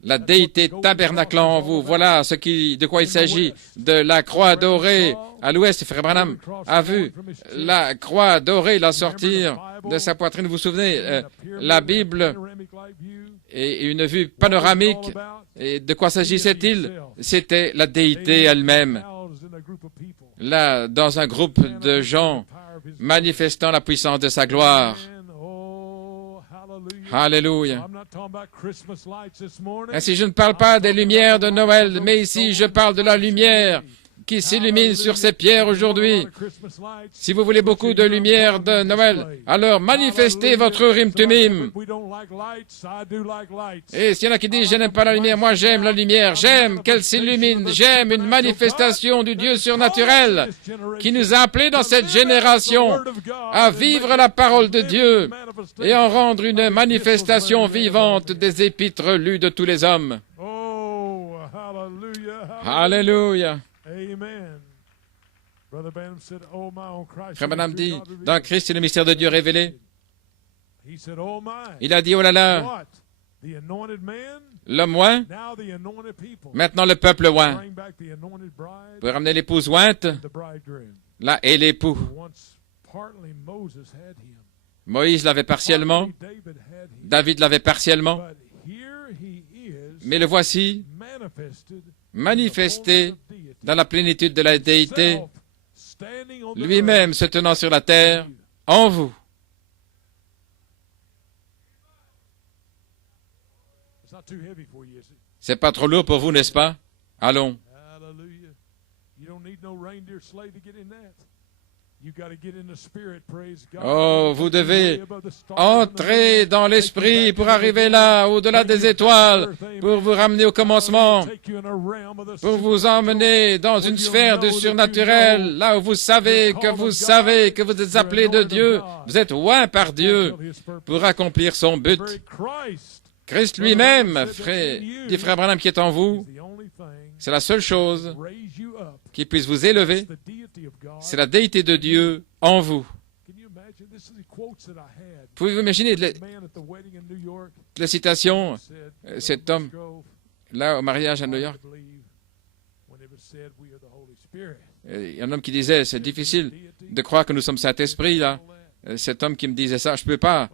La déité tabernaclant en vous. Voilà de quoi il s'agit. De la croix dorée à l'ouest. Frère Branham a vu la croix dorée la sortir de sa poitrine. Vous vous souvenez, la Bible et une vue panoramique. Et de quoi s'agissait-il? C'était la déité elle-même. Là, dans un groupe de gens manifestant la puissance de sa gloire. Alléluia. Ainsi, je ne parle pas des lumières de Noël, mais ici, je parle de la lumière qui s'illumine sur ces pierres aujourd'hui. Si vous voulez beaucoup de lumière de Noël, alors manifestez votre Urim Tumim. Et s'il y en a qui disent, je n'aime pas la lumière, moi j'aime la lumière, j'aime qu'elle s'illumine, j'aime une manifestation du Dieu surnaturel qui nous a appelés dans cette génération à vivre la parole de Dieu et en rendre une manifestation vivante des épîtres lues de tous les hommes. Alléluia. Frère Branham dit, dans Christ c'est le mystère de Dieu révélé. Il a dit, oh là là, l'homme oint, maintenant le peuple oint. Pour ramener l'épouse ointe, là est l'époux. Moïse l'avait partiellement, David l'avait partiellement, mais le voici manifesté dans la plénitude de la déité, lui-même se tenant sur la terre, en vous. C'est pas trop lourd pour vous, n'est-ce pas? Allons. Oh, vous devez entrer dans l'esprit pour arriver là, au-delà des étoiles, pour vous ramener au commencement, pour vous emmener dans une sphère du surnaturel, là où vous savez que vous êtes appelés de Dieu, vous êtes oints par Dieu pour accomplir son but. Christ lui-même, dit Frère Branham, qui est en vous, c'est la seule chose qui puisse vous élever, c'est la déité de Dieu en vous. Pouvez-vous imaginer la citation, cet homme, là au mariage à New York, il y a un homme qui disait, c'est difficile de croire que nous sommes Saint-Esprit, là. Cet homme qui me disait ça, je ne peux pas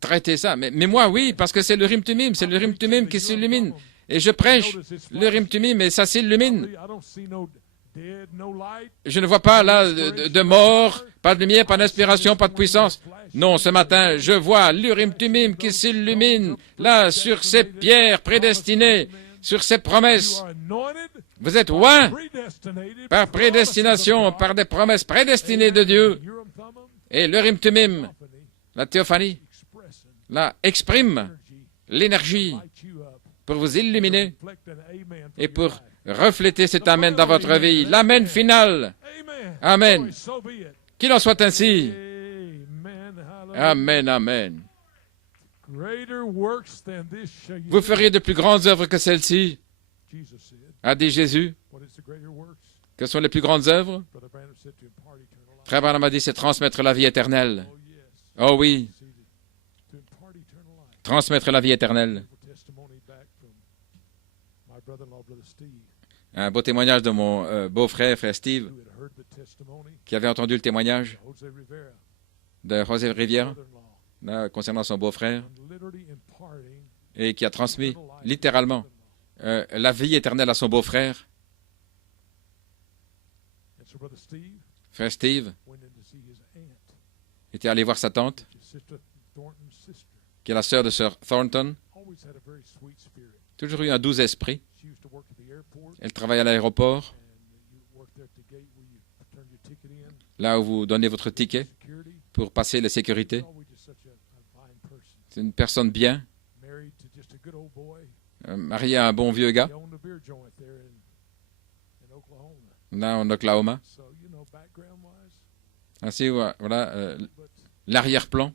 traiter ça. Mais moi, oui, parce que c'est le Urim Tumim, c'est le Urim Tumim qui s'illumine. Et je prêche le Urim Tumim et ça s'illumine. Je ne vois pas là de mort, pas de lumière, pas d'inspiration, pas de puissance. Non, ce matin, je vois l'Urim Tumim qui s'illumine là sur ces pierres prédestinées, sur ces promesses. Vous êtes oints par prédestination, par des promesses prédestinées de Dieu. Et l'Urim Tumim, la théophanie, là, exprime l'énergie pour vous illuminer et pour refléter cet Amen dans votre vie. L'Amen final. Amen. Qu'il en soit ainsi. Amen, amen. Vous ferez de plus grandes œuvres que celles-ci, a dit Jésus. Quelles sont les plus grandes œuvres? Frère Branham a dit, c'est transmettre la vie éternelle. Oh oui. Transmettre la vie éternelle. Un beau témoignage de mon beau-frère, frère Steve, qui avait entendu le témoignage de José Rivière concernant son beau-frère et qui a transmis littéralement la vie éternelle à son beau-frère. Frère Steve était allé voir sa tante, qui est la sœur de Sir Thornton. Toujours eu un doux esprit. Elle travaille à l'aéroport, là où vous donnez votre ticket pour passer la sécurité. C'est une personne bien, mariée à un bon vieux gars, là en Oklahoma. Ainsi, voilà l'arrière-plan.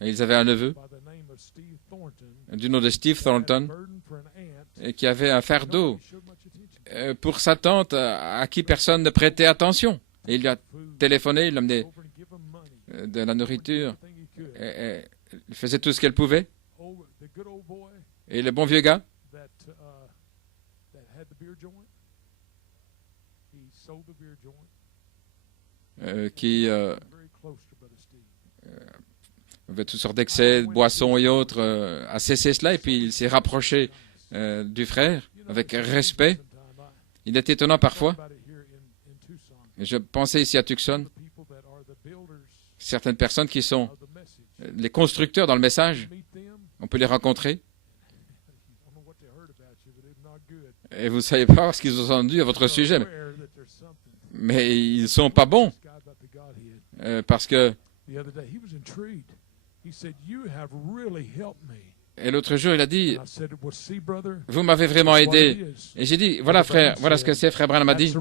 Et ils avaient un neveu du nom de Steve Thornton et qui avait un fardeau pour sa tante à qui personne ne prêtait attention. Et il lui a téléphoné, il lui a amené de la nourriture, et il faisait tout ce qu'elle pouvait. Et le bon vieux gars, qui avait toutes sortes d'excès, de boissons et autres, a cessé cela, et puis il s'est rapproché du frère avec respect. Il est étonnant parfois. Je pensais ici à Tucson, certaines personnes qui sont les constructeurs dans le message, on peut les rencontrer. Et vous ne savez pas ce qu'ils ont entendu à votre sujet. Mais ils ne sont pas bons. Parce que... Et l'autre jour, il a dit, vous m'avez vraiment aidé. Et j'ai dit, voilà frère, voilà ce que c'est, frère Branham a dit.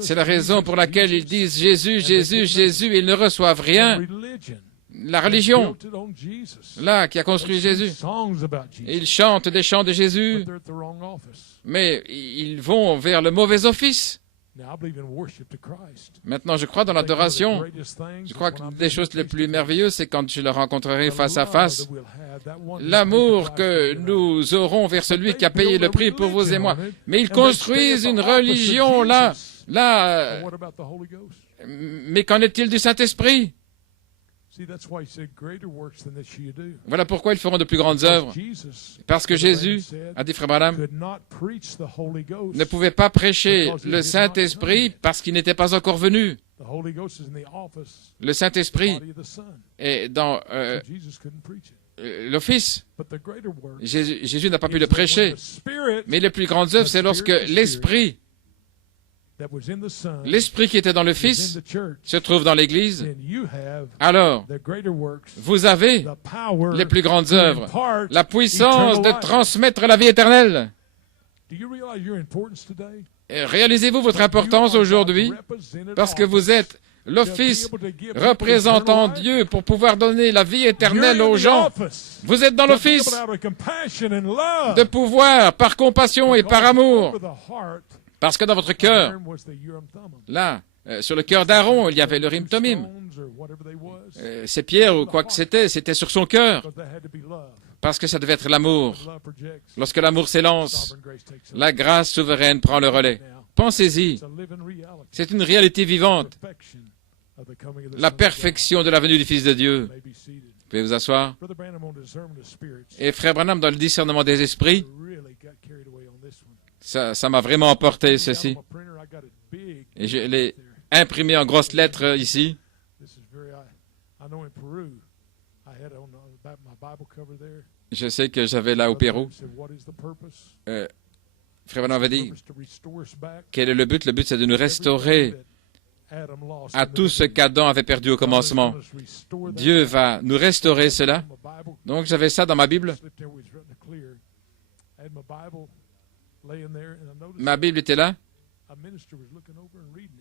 C'est la raison pour laquelle ils disent Jésus, Jésus, Jésus, et ils ne reçoivent rien. La religion, là, qui a construit Jésus. Ils chantent des chants de Jésus, mais ils vont vers le mauvais office. Maintenant, je crois dans l'adoration. Je crois que des choses les plus merveilleuses, c'est quand je le rencontrerai face à face. L'amour que nous aurons vers celui qui a payé le prix pour vous et moi. Mais ils construisent une religion là. Mais qu'en est-il du Saint-Esprit? Voilà pourquoi ils feront de plus grandes œuvres. Parce que Jésus, a dit frère Branham, ne pouvait pas prêcher le Saint-Esprit parce qu'il n'était pas encore venu. Le Saint-Esprit est dans l'office. Jésus n'a pas pu le prêcher. Mais les plus grandes œuvres, c'est lorsque l'Esprit qui était dans le Fils se trouve dans l'Église, alors vous avez les plus grandes œuvres, la puissance de transmettre la vie éternelle. Réalisez-vous votre importance aujourd'hui parce que vous êtes l'office représentant Dieu pour pouvoir donner la vie éternelle aux gens. Vous êtes dans l'office de pouvoir, par compassion et par amour, parce que dans votre cœur, là, sur le cœur d'Aaron, il y avait le Urim Tumim. Ces pierres ou quoi que c'était sur son cœur. Parce que ça devait être l'amour. Lorsque l'amour s'élance, la grâce souveraine prend le relais. Pensez-y. C'est une réalité vivante. La perfection de la venue du Fils de Dieu. Vous pouvez vous asseoir. Et frère Branham, dans le discernement des esprits, ça m'a vraiment emporté, ceci. Et je l'ai imprimé en grosses lettres ici. Je sais que j'avais là au Pérou. Frère Branham avait dit, quel est le but? Le but, c'est de nous restaurer à tout ce qu'Adam avait perdu au commencement. Dieu va nous restaurer cela. Donc, j'avais ça dans ma Bible. Ma Bible était là.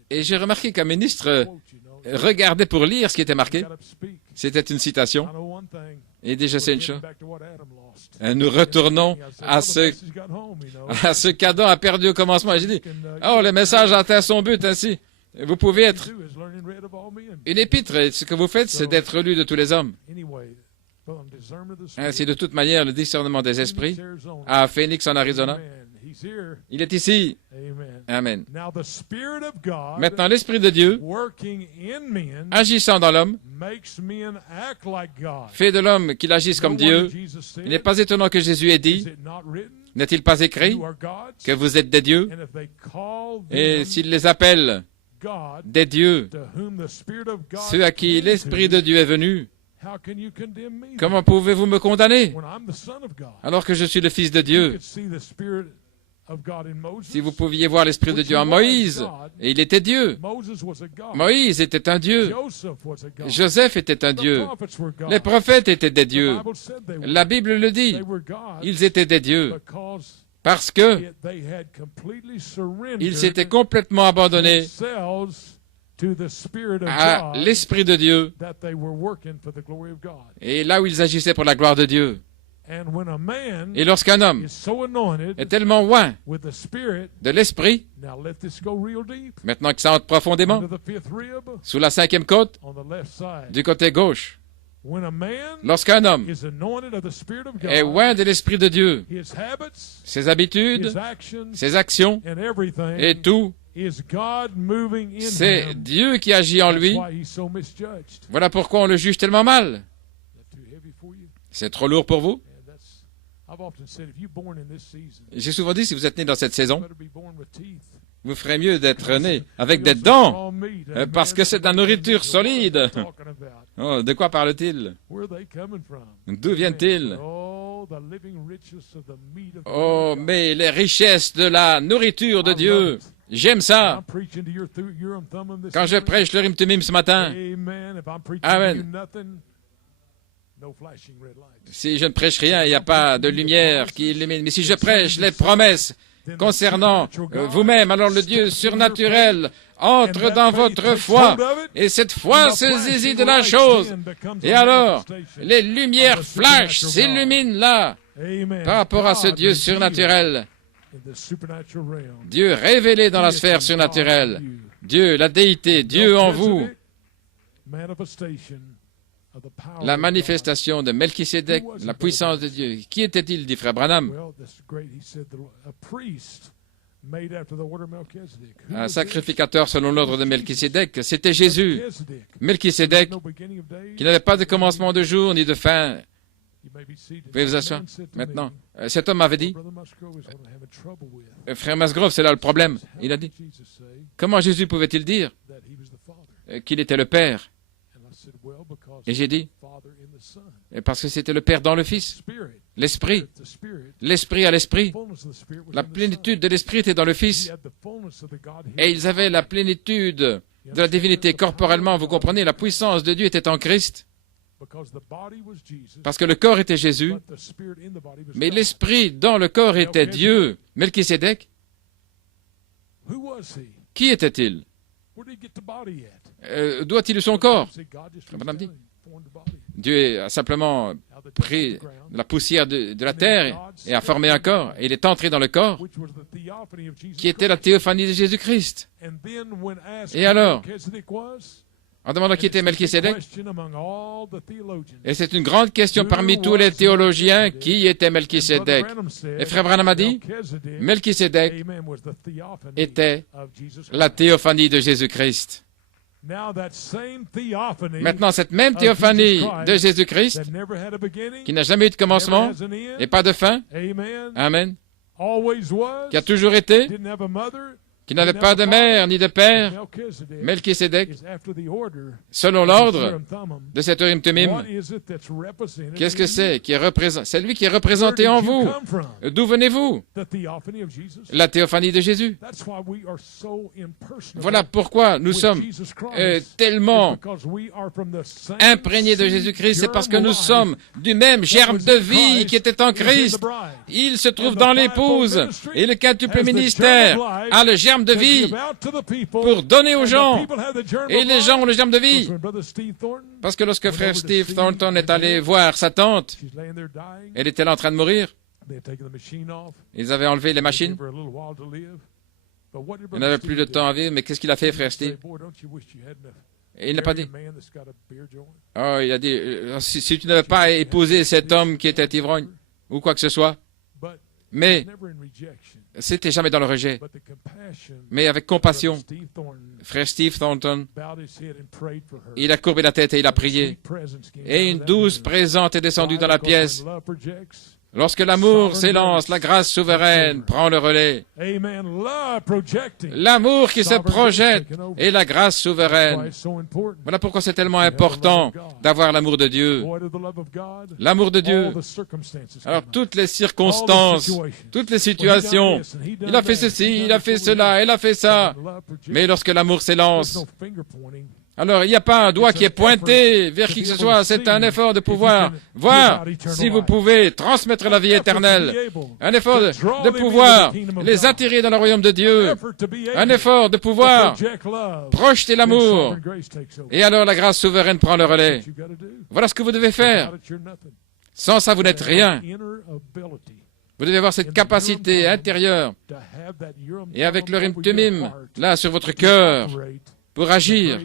Et j'ai remarqué qu'un ministre regardait pour lire ce qui était marqué. C'était une citation. Et déjà, c'est une chose. Nous retournons à ce qu'Adam a perdu au commencement. Et j'ai dit, oh, le message atteint son but ainsi. Vous pouvez être une épître. Et ce que vous faites, c'est d'être lu de tous les hommes. Ainsi, de toute manière, le discernement des esprits à Phoenix, en Arizona, il est ici. Amen. Maintenant, l'Esprit de Dieu, agissant dans l'homme, fait de l'homme qu'il agisse comme Dieu. Il n'est pas étonnant que Jésus ait dit, n'est-il pas écrit que vous êtes des dieux? Et s'il les appelle des dieux, ceux à qui l'Esprit de Dieu est venu, comment pouvez-vous me condamner alors que je suis le Fils de Dieu? Si vous pouviez voir l'Esprit de Dieu en Moïse, et il était Dieu. Moïse était un Dieu. Joseph était un Dieu. Les prophètes étaient des dieux. La Bible le dit. Ils étaient des dieux. Parce que ils s'étaient complètement abandonnés à l'Esprit de Dieu et là où ils agissaient pour la gloire de Dieu. Et lorsqu'un homme est tellement loin de l'Esprit, maintenant que ça entre profondément, sous la 5e côte, du côté gauche, lorsqu'un homme est loin de l'Esprit de Dieu, ses habitudes, ses actions et tout, c'est Dieu qui agit en lui. Voilà pourquoi on le juge tellement mal. C'est trop lourd pour vous? J'ai souvent dit, si vous êtes né dans cette saison, vous ferez mieux d'être né avec des dents, parce que c'est de la nourriture solide. Oh, de quoi parle-t-il? D'où viennent-ils? Oh, mais les richesses de la nourriture de Dieu, j'aime ça. Quand je prêche le Urim Tumim ce matin, Amen. Si je ne prêche rien, il n'y a pas de lumière qui illumine. Mais si je prêche les promesses concernant vous-même, alors le Dieu surnaturel entre dans votre foi, et cette foi se saisit de la chose. Et alors, les lumières flash, s'illuminent là, par rapport à ce Dieu surnaturel. Dieu révélé dans la sphère surnaturelle. Dieu, la déité, Dieu en vous. La manifestation de Melchisédek, la puissance de Dieu. Qui était-il, dit Frère Branham? Un sacrificateur selon l'ordre de Melchisédek, c'était Jésus. Melchisédek, qui n'avait pas de commencement de jour ni de fin. Vous pouvez vous asseoir maintenant. Cet homme m'avait dit, Frère Musgrove, c'est là le problème. Il a dit, comment Jésus pouvait-il dire qu'il était le Père? Et j'ai dit, parce que c'était le Père dans le Fils, l'Esprit. L'Esprit à l'Esprit. La plénitude de l'Esprit était dans le Fils. Et ils avaient la plénitude de la divinité corporellement. Vous comprenez, la puissance de Dieu était en Christ. Parce que le corps était Jésus, mais l'Esprit dans le corps était Dieu. Melchisédek, qui était-il? D'où a-t-il eu son corps? Dieu a simplement pris la poussière de la terre et a formé un corps. Et il est entré dans le corps, qui était la théophanie de Jésus-Christ. Et alors, en demandant qui était Melchisédek, et c'est une grande question parmi tous les théologiens, qui était Melchisédek? Et Frère Branham a dit, Melchisédek était la théophanie de Jésus-Christ. Maintenant, cette même théophanie de Jésus-Christ, qui n'a jamais eu de commencement et pas de fin, Amen, qui a toujours été, qui n'avait pas de mère ni de père, Melchisédek, selon l'ordre de cet Urim Tumim, qu'est-ce que c'est qui est représenté? C'est lui qui est représenté en vous. D'où venez-vous? La théophanie de Jésus. Voilà pourquoi nous sommes tellement imprégnés de Jésus-Christ. C'est parce que nous sommes du même germe de vie qui était en Christ. Il se trouve dans l'épouse et le quintuple ministère a le germe de vie pour donner aux gens. Et les gens ont le germe de vie. Parce que lorsque frère Steve Thornton est allé voir sa tante, elle était là en train de mourir. Ils avaient enlevé les machines. Il n'avait plus de temps à vivre, mais qu'est-ce qu'il a fait, frère Steve? Et il n'a pas dit. Oh, il a dit, si tu n'avais pas épousé cet homme qui était ivrogne, ou quoi que ce soit, mais c'était jamais dans le rejet, mais avec compassion. Frère Steve Thornton, il a courbé la tête et il a prié. Et une douce présence est descendue dans la pièce. Lorsque l'amour s'élance, la grâce souveraine prend le relais. L'amour qui se projette et la grâce souveraine. Voilà pourquoi c'est tellement important d'avoir l'amour de Dieu. L'amour de Dieu. Alors toutes les circonstances, toutes les situations, il a fait ceci, il a fait cela, il a fait ça. Mais lorsque l'amour s'élance, alors, il n'y a pas un doigt qui est pointé vers qui que ce soit. C'est un effort de pouvoir voir si vous pouvez transmettre la vie éternelle. Un effort de pouvoir les attirer dans le royaume de Dieu. Un effort de pouvoir projeter l'amour. Et alors, la grâce souveraine prend le relais. Voilà ce que vous devez faire. Sans ça, vous n'êtes rien. Vous devez avoir cette capacité intérieure. Et avec le Urim Tumim, là, sur votre cœur, pour agir,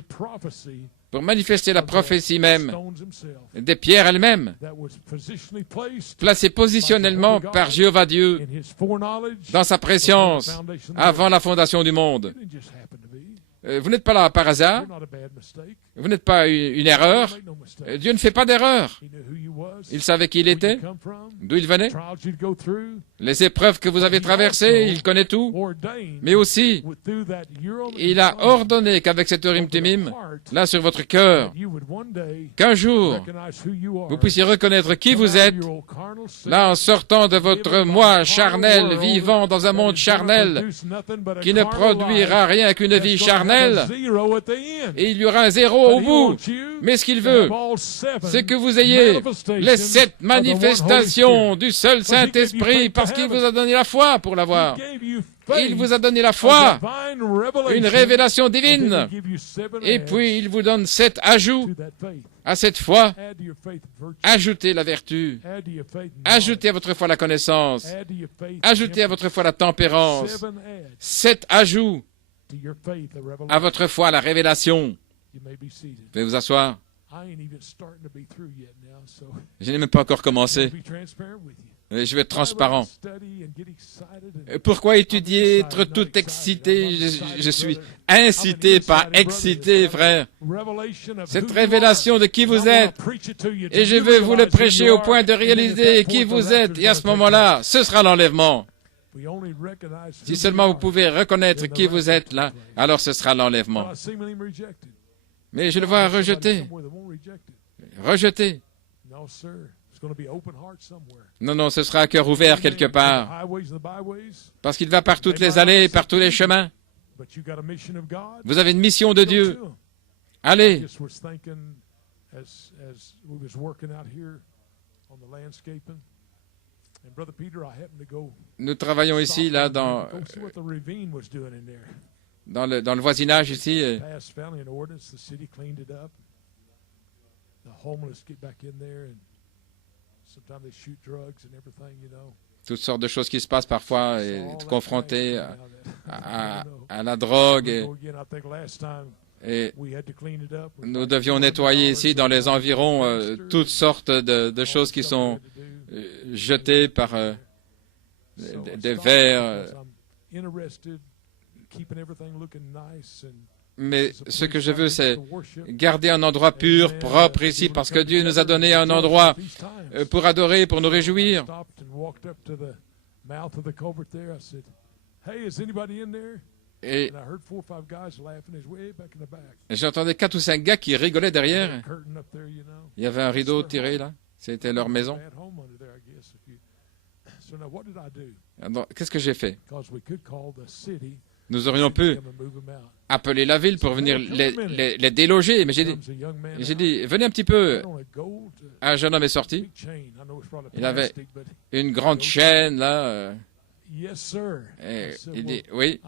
pour manifester la prophétie même, des pierres elles-mêmes, placées positionnellement par Jéhovah Dieu, dans sa préscience, avant la fondation du monde. Vous n'êtes pas là par hasard, vous n'êtes pas une erreur, Dieu ne fait pas d'erreur. Il savait qui il était, d'où il venait, les épreuves que vous avez traversées, il connaît tout. Mais aussi, il a ordonné qu'avec cet Urim Tumim, là sur votre cœur, qu'un jour, vous puissiez reconnaître qui vous êtes, là en sortant de votre moi charnel, vivant dans un monde charnel, qui ne produira rien qu'une vie charnelle, et il y aura un zéro au bout. Mais ce qu'il veut, c'est que vous ayez les 7 manifestations du seul Saint-Esprit, parce qu'il vous a donné la foi pour l'avoir. Il vous a donné la foi, une révélation divine, et puis il vous donne 7 ajouts à cette foi. Ajoutez la vertu, ajoutez à votre foi la connaissance, ajoutez à votre foi la tempérance, 7 ajouts à votre foi la révélation. Vous pouvez vous asseoir. Je n'ai même pas encore commencé. Je vais être transparent. Pourquoi étudier, être tout excité? Je suis incité, pas excité, frère. Cette révélation de qui vous êtes, et je vais vous le prêcher au point de réaliser qui vous êtes, et à ce moment-là, ce sera l'enlèvement. Si seulement vous pouvez reconnaître qui vous êtes là, alors ce sera l'enlèvement. Mais je le vois rejeté. Rejeté. Non, non, ce sera à cœur ouvert quelque part. Parce qu'il va par toutes les allées, par tous les chemins. Vous avez une mission de Dieu. Allez. Nous travaillons ici, là, dans le voisinage ici. Toutes sortes de choses qui se passent parfois, et être confronté à la drogue. Et nous devions nettoyer ici, dans les environs, toutes sortes de choses qui sont jetées par des verres. Mais ce que je veux, c'est garder un endroit pur, propre ici, parce que Dieu nous a donné un endroit pour adorer, pour nous réjouir. Et j'entendais 4 ou 5 gars qui rigolaient derrière. Il y avait un rideau tiré là. C'était leur maison. Alors, qu'est-ce que j'ai fait? Nous aurions pu appeler la ville pour venir les déloger, mais j'ai dit, venez un petit peu. Un jeune homme est sorti. Il avait une grande chaîne, là. Et il dit, oui.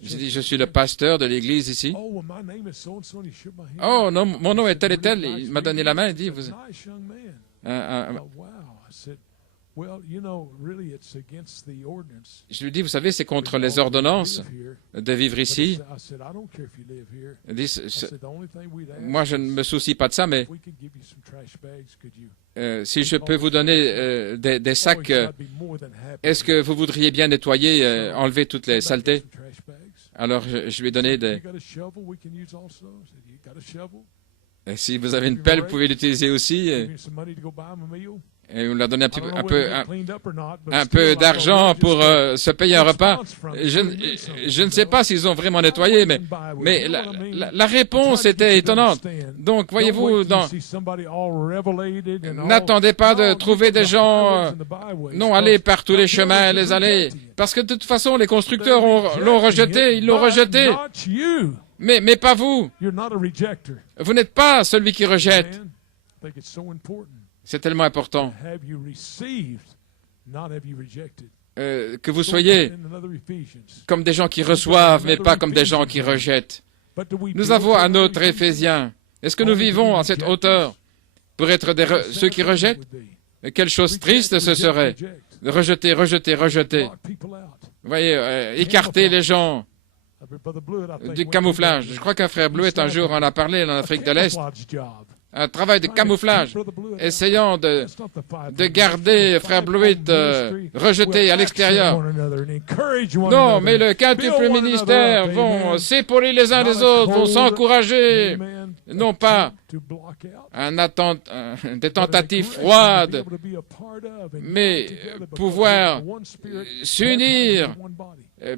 J'ai dit, je suis le pasteur de l'église ici. Oh, non, mon nom est tel et tel. Il m'a donné la main et dit, vous... Je lui dis, vous savez, c'est contre les ordonnances de vivre ici. Il dit, moi, je ne me soucie pas de ça, mais si je peux vous donner des sacs, est-ce que vous voudriez bien nettoyer, enlever toutes les saletés? Alors, je lui ai donné des... Et si vous avez une pelle, vous pouvez l'utiliser aussi. Et on lui a donné un peu d'argent pour se payer un repas. Je ne sais pas s'ils ont vraiment nettoyé, mais la réponse était étonnante. Donc, voyez-vous, n'attendez pas de trouver des gens, non, allez par tous les chemins, les allées, parce que de toute façon, les constructeurs l'ont rejeté, ils l'ont rejeté. Mais pas vous. Vous n'êtes pas celui qui rejette. C'est tellement important que vous soyez comme des gens qui reçoivent, mais pas comme des gens qui rejettent. Nous avons un autre Éphésiens. Est-ce que nous vivons à cette hauteur pour être ceux qui rejettent? Quelle chose triste ce serait de rejeter, rejeter, rejeter. Vous voyez, écarter les gens du camouflage. Je crois qu'un frère Bleuet, un jour, en a parlé en Afrique de l'Est. Un travail de camouflage, essayant de garder frère Bleuet rejeté à l'extérieur. Non, mais le quintuple ministère vont s'épauler les uns les autres, vont s'encourager. non pas des tentatives froides, mais pouvoir s'unir,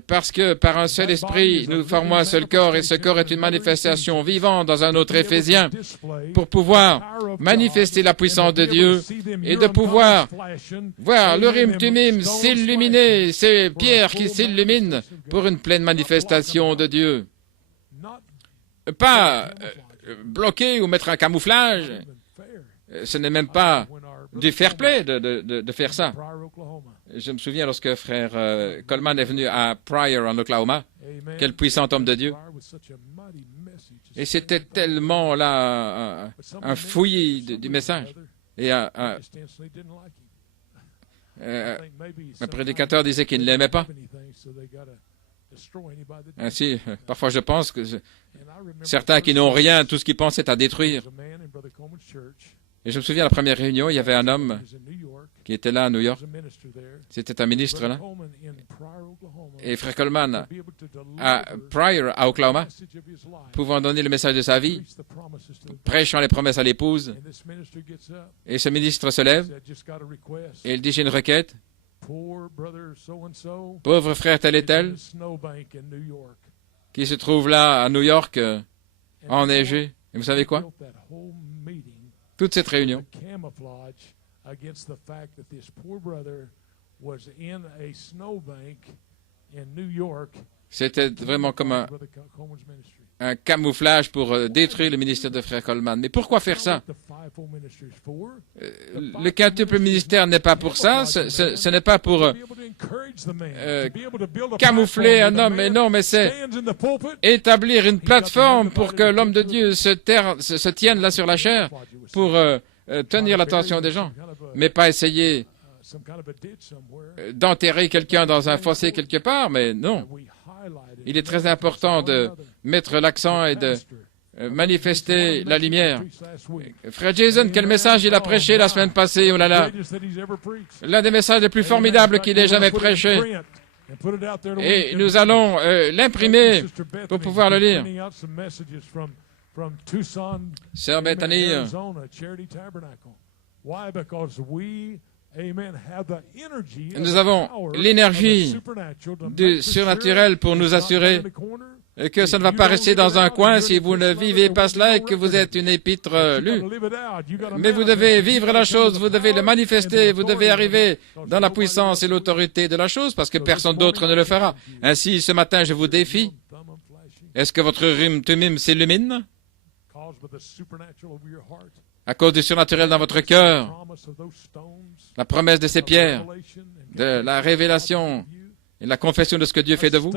parce que par un seul esprit, nous formons un seul corps, et ce corps est une manifestation vivante dans un autre Éphésiens, pour pouvoir manifester la puissance de Dieu et de pouvoir voir l'Urim Tumim s'illuminer, ces pierres qui s'illuminent pour une pleine manifestation de Dieu. Pas bloquer ou mettre un camouflage. Ce n'est même pas du fair play de faire ça. Je me souviens lorsque frère Coleman est venu à Pryor en Oklahoma, quel puissant homme de Dieu. Et c'était tellement là un fouillis du message. Et un prédicateur disait qu'il ne l'aimait pas. Ainsi, parfois je pense que certains qui n'ont rien, tout ce qu'ils pensent c'est à détruire. Et je me souviens, à la première réunion, il y avait un homme qui était là à New York. C'était un ministre là. Et frère Coleman, à Pryor, à Oklahoma, pouvant donner le message de sa vie, prêchant les promesses à l'épouse. Et ce ministre se lève et il dit, j'ai une requête. Pauvre frère tel et tel, qui se trouve là à New York, enneigé. Et vous savez quoi? Toute cette réunion c'était vraiment comme un camouflage pour détruire le ministère de frère Coleman. Mais pourquoi faire ça? Le quintuple ministère n'est pas pour ça, ce n'est pas pour camoufler un homme, mais non, mais c'est établir une plateforme pour que l'homme de Dieu se tienne là sur la chair pour tenir l'attention des gens, mais pas essayer d'enterrer quelqu'un dans un fossé quelque part, mais non. Il est très important de mettre l'accent et de manifester la lumière. Frère Jason, quel message il a prêché la semaine passée, oh là là. L'un des messages les plus formidables qu'il ait jamais prêché. Et nous allons l'imprimer pour pouvoir le lire. Sœur Bethany, nous avons l'énergie du surnaturel pour nous assurer que ça ne va pas rester dans un coin si vous ne vivez pas cela et que vous êtes une épître lue. Mais vous devez vivre la chose, vous devez le manifester, vous devez arriver dans la puissance et l'autorité de la chose parce que personne d'autre ne le fera. Ainsi, ce matin, je vous défie. Est-ce que votre Urim Tumim s'illumine à cause du surnaturel dans votre cœur, la promesse de ces pierres, de la révélation et la confession de ce que Dieu fait de vous?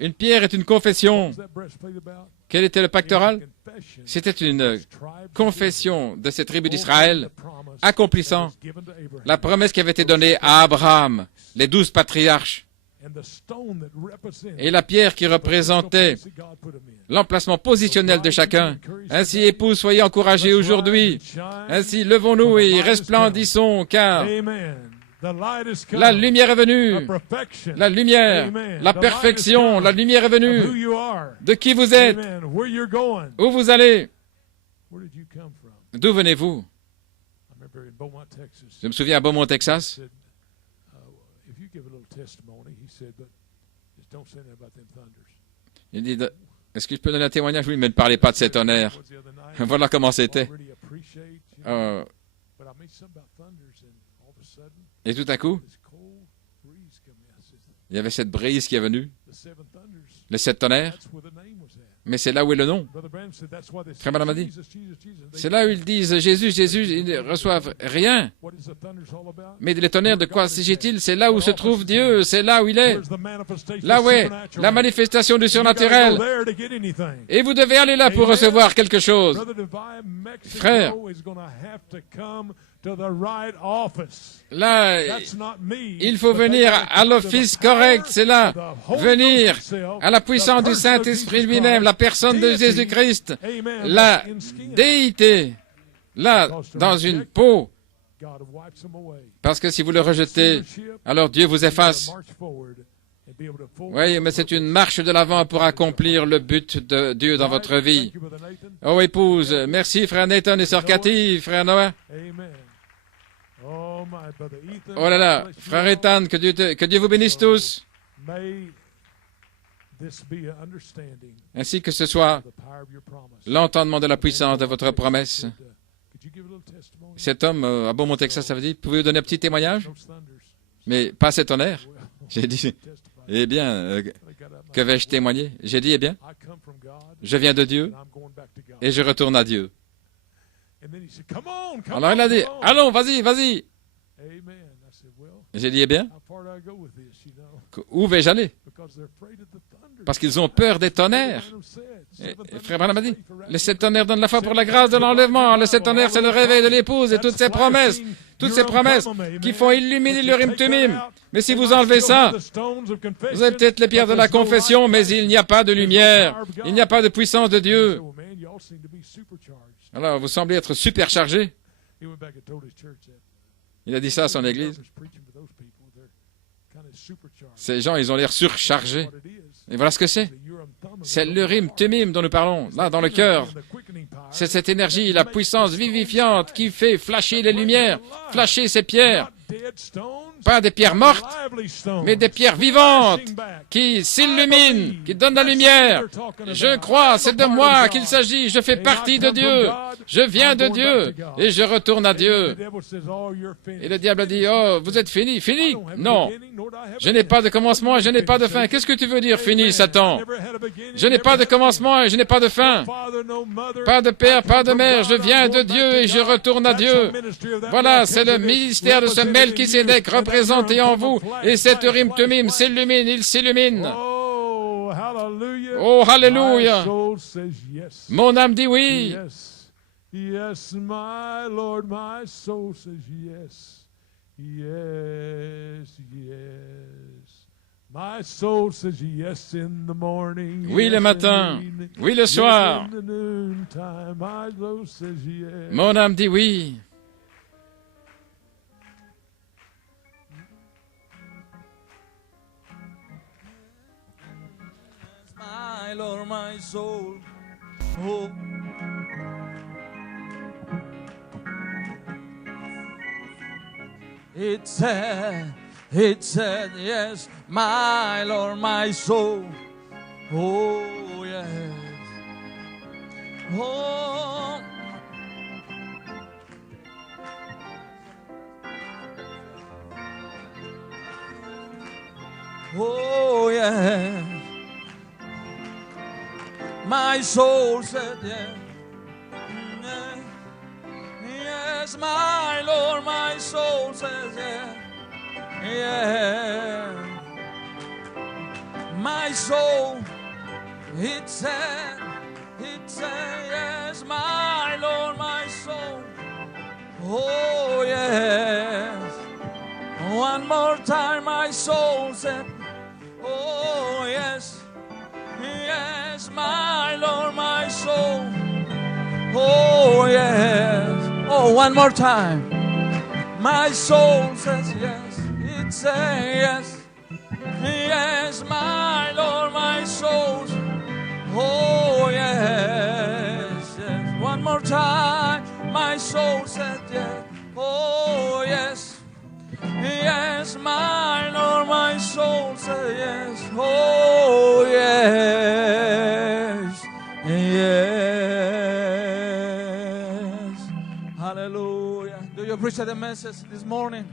Une pierre est une confession. Quel était le pactoral? C'était une confession de ces tribus d'Israël, accomplissant la promesse qui avait été donnée à Abraham, les 12 patriarches. Et la pierre qui représentait l'emplacement positionnel de chacun. Ainsi, épouses, soyez encouragés aujourd'hui. Ainsi, levons-nous et resplendissons, car la lumière est venue. La lumière, la perfection, la lumière est venue. De qui vous êtes? Où vous allez? D'où venez-vous? Je me souviens à Beaumont, Texas. Il dit, est-ce que je peux donner un témoignage? Oui, mais ne parlez pas de ces tonnerres. Voilà comment c'était. Et tout à coup, il y avait cette brise qui est venue. Les 7 tonnerres. Mais c'est là où est le nom. Frère Branham a dit. C'est là où ils disent Jésus, Jésus, ils ne reçoivent rien. Mais les tonnerres, de quoi s'agit-il? C'est là où se trouve Dieu, c'est là où il est. Là où est la manifestation du surnaturel. Et vous devez aller là pour recevoir quelque chose. Frère, là, il faut venir à l'office correct, c'est là. Venir à la puissance du Saint-Esprit lui-même, la personne de Jésus-Christ, la déité, là, dans une peau. Parce que si vous le rejetez, alors Dieu vous efface. Oui, mais c'est une marche de l'avant pour accomplir le but de Dieu dans votre vie. Oh, épouse. Merci, frère Nathan et sœur Cathy, frère Noah. Oh là là, frère Ethan, que Dieu vous bénisse tous. Ainsi que ce soit l'entendement de la puissance de votre promesse. Cet homme a beau monter que ça veut dire, pouvez-vous donner un petit témoignage? Mais pas cet tonnerre. J'ai dit, eh bien, que vais-je témoigner? J'ai dit, eh bien, je viens de Dieu et je retourne à Dieu. Alors il a dit, allons, vas-y, vas-y. J'ai dit, eh bien, où vais-je aller? Parce qu'ils ont peur des tonnerres. Et frère Branham a dit, le sept tonnerres donne la foi pour la grâce de l'enlèvement. Le sept tonnerres, c'est le réveil de l'épouse et toutes ces promesses qui font illuminer le Urim Tumim. Mais si vous enlevez ça, vous avez peut-être les pierres de la confession, mais il n'y a pas de lumière, il n'y a pas de puissance de Dieu. Alors, vous semblez être superchargé. Il a dit ça à son église. Ces gens, ils ont l'air surchargés. Et voilà ce que c'est. C'est l'Urim Tumim dont nous parlons, là, dans le cœur. C'est cette énergie, la puissance vivifiante qui fait flasher les lumières, flasher ces pierres. Pas des pierres mortes, mais des pierres vivantes qui s'illuminent, qui donnent la lumière. Je crois, c'est de moi qu'il s'agit. Je fais partie de Dieu. Je viens de Dieu et je retourne à Dieu. Et le diable a dit, oh, vous êtes fini, fini. Non, je n'ai pas de commencement et je n'ai pas de fin. Qu'est-ce que tu veux dire, fini, Satan? Je n'ai pas de commencement et je n'ai pas de fin. Pas de père, pas de mère. Je viens de Dieu et je retourne à Dieu. Voilà, c'est le ministère de ce Melchisédek représenté en vous. Et cet Urim Tumim s'illumine, il s'illumine. Oh, hallelujah. Mon âme dit oui. Yes, my Lord, my soul says yes. Yes, yes. My soul says yes in the morning. Oui le matin, oui le soir. Mon âme dit oui. My Lord, my soul. Oh. It said, yes, my Lord, my soul. Oh, yes. Oh. Oh, yes. My soul said, yes. Yes, my Lord, my soul says yes. Yeah. My soul, it said, yes, my Lord, my soul. Oh, yes. One more time, my soul said, oh, yes. Yes, my Lord, my soul. Oh, yes. Oh, one more time. My soul says yes. It says yes. Yes, my Lord, my soul. Oh, yes, yes. One more time. My soul said yes. Oh, yes. Yes, my Lord, my soul says yes. Oh, yes. Yes. Hallelujah. Do you appreciate the message this morning?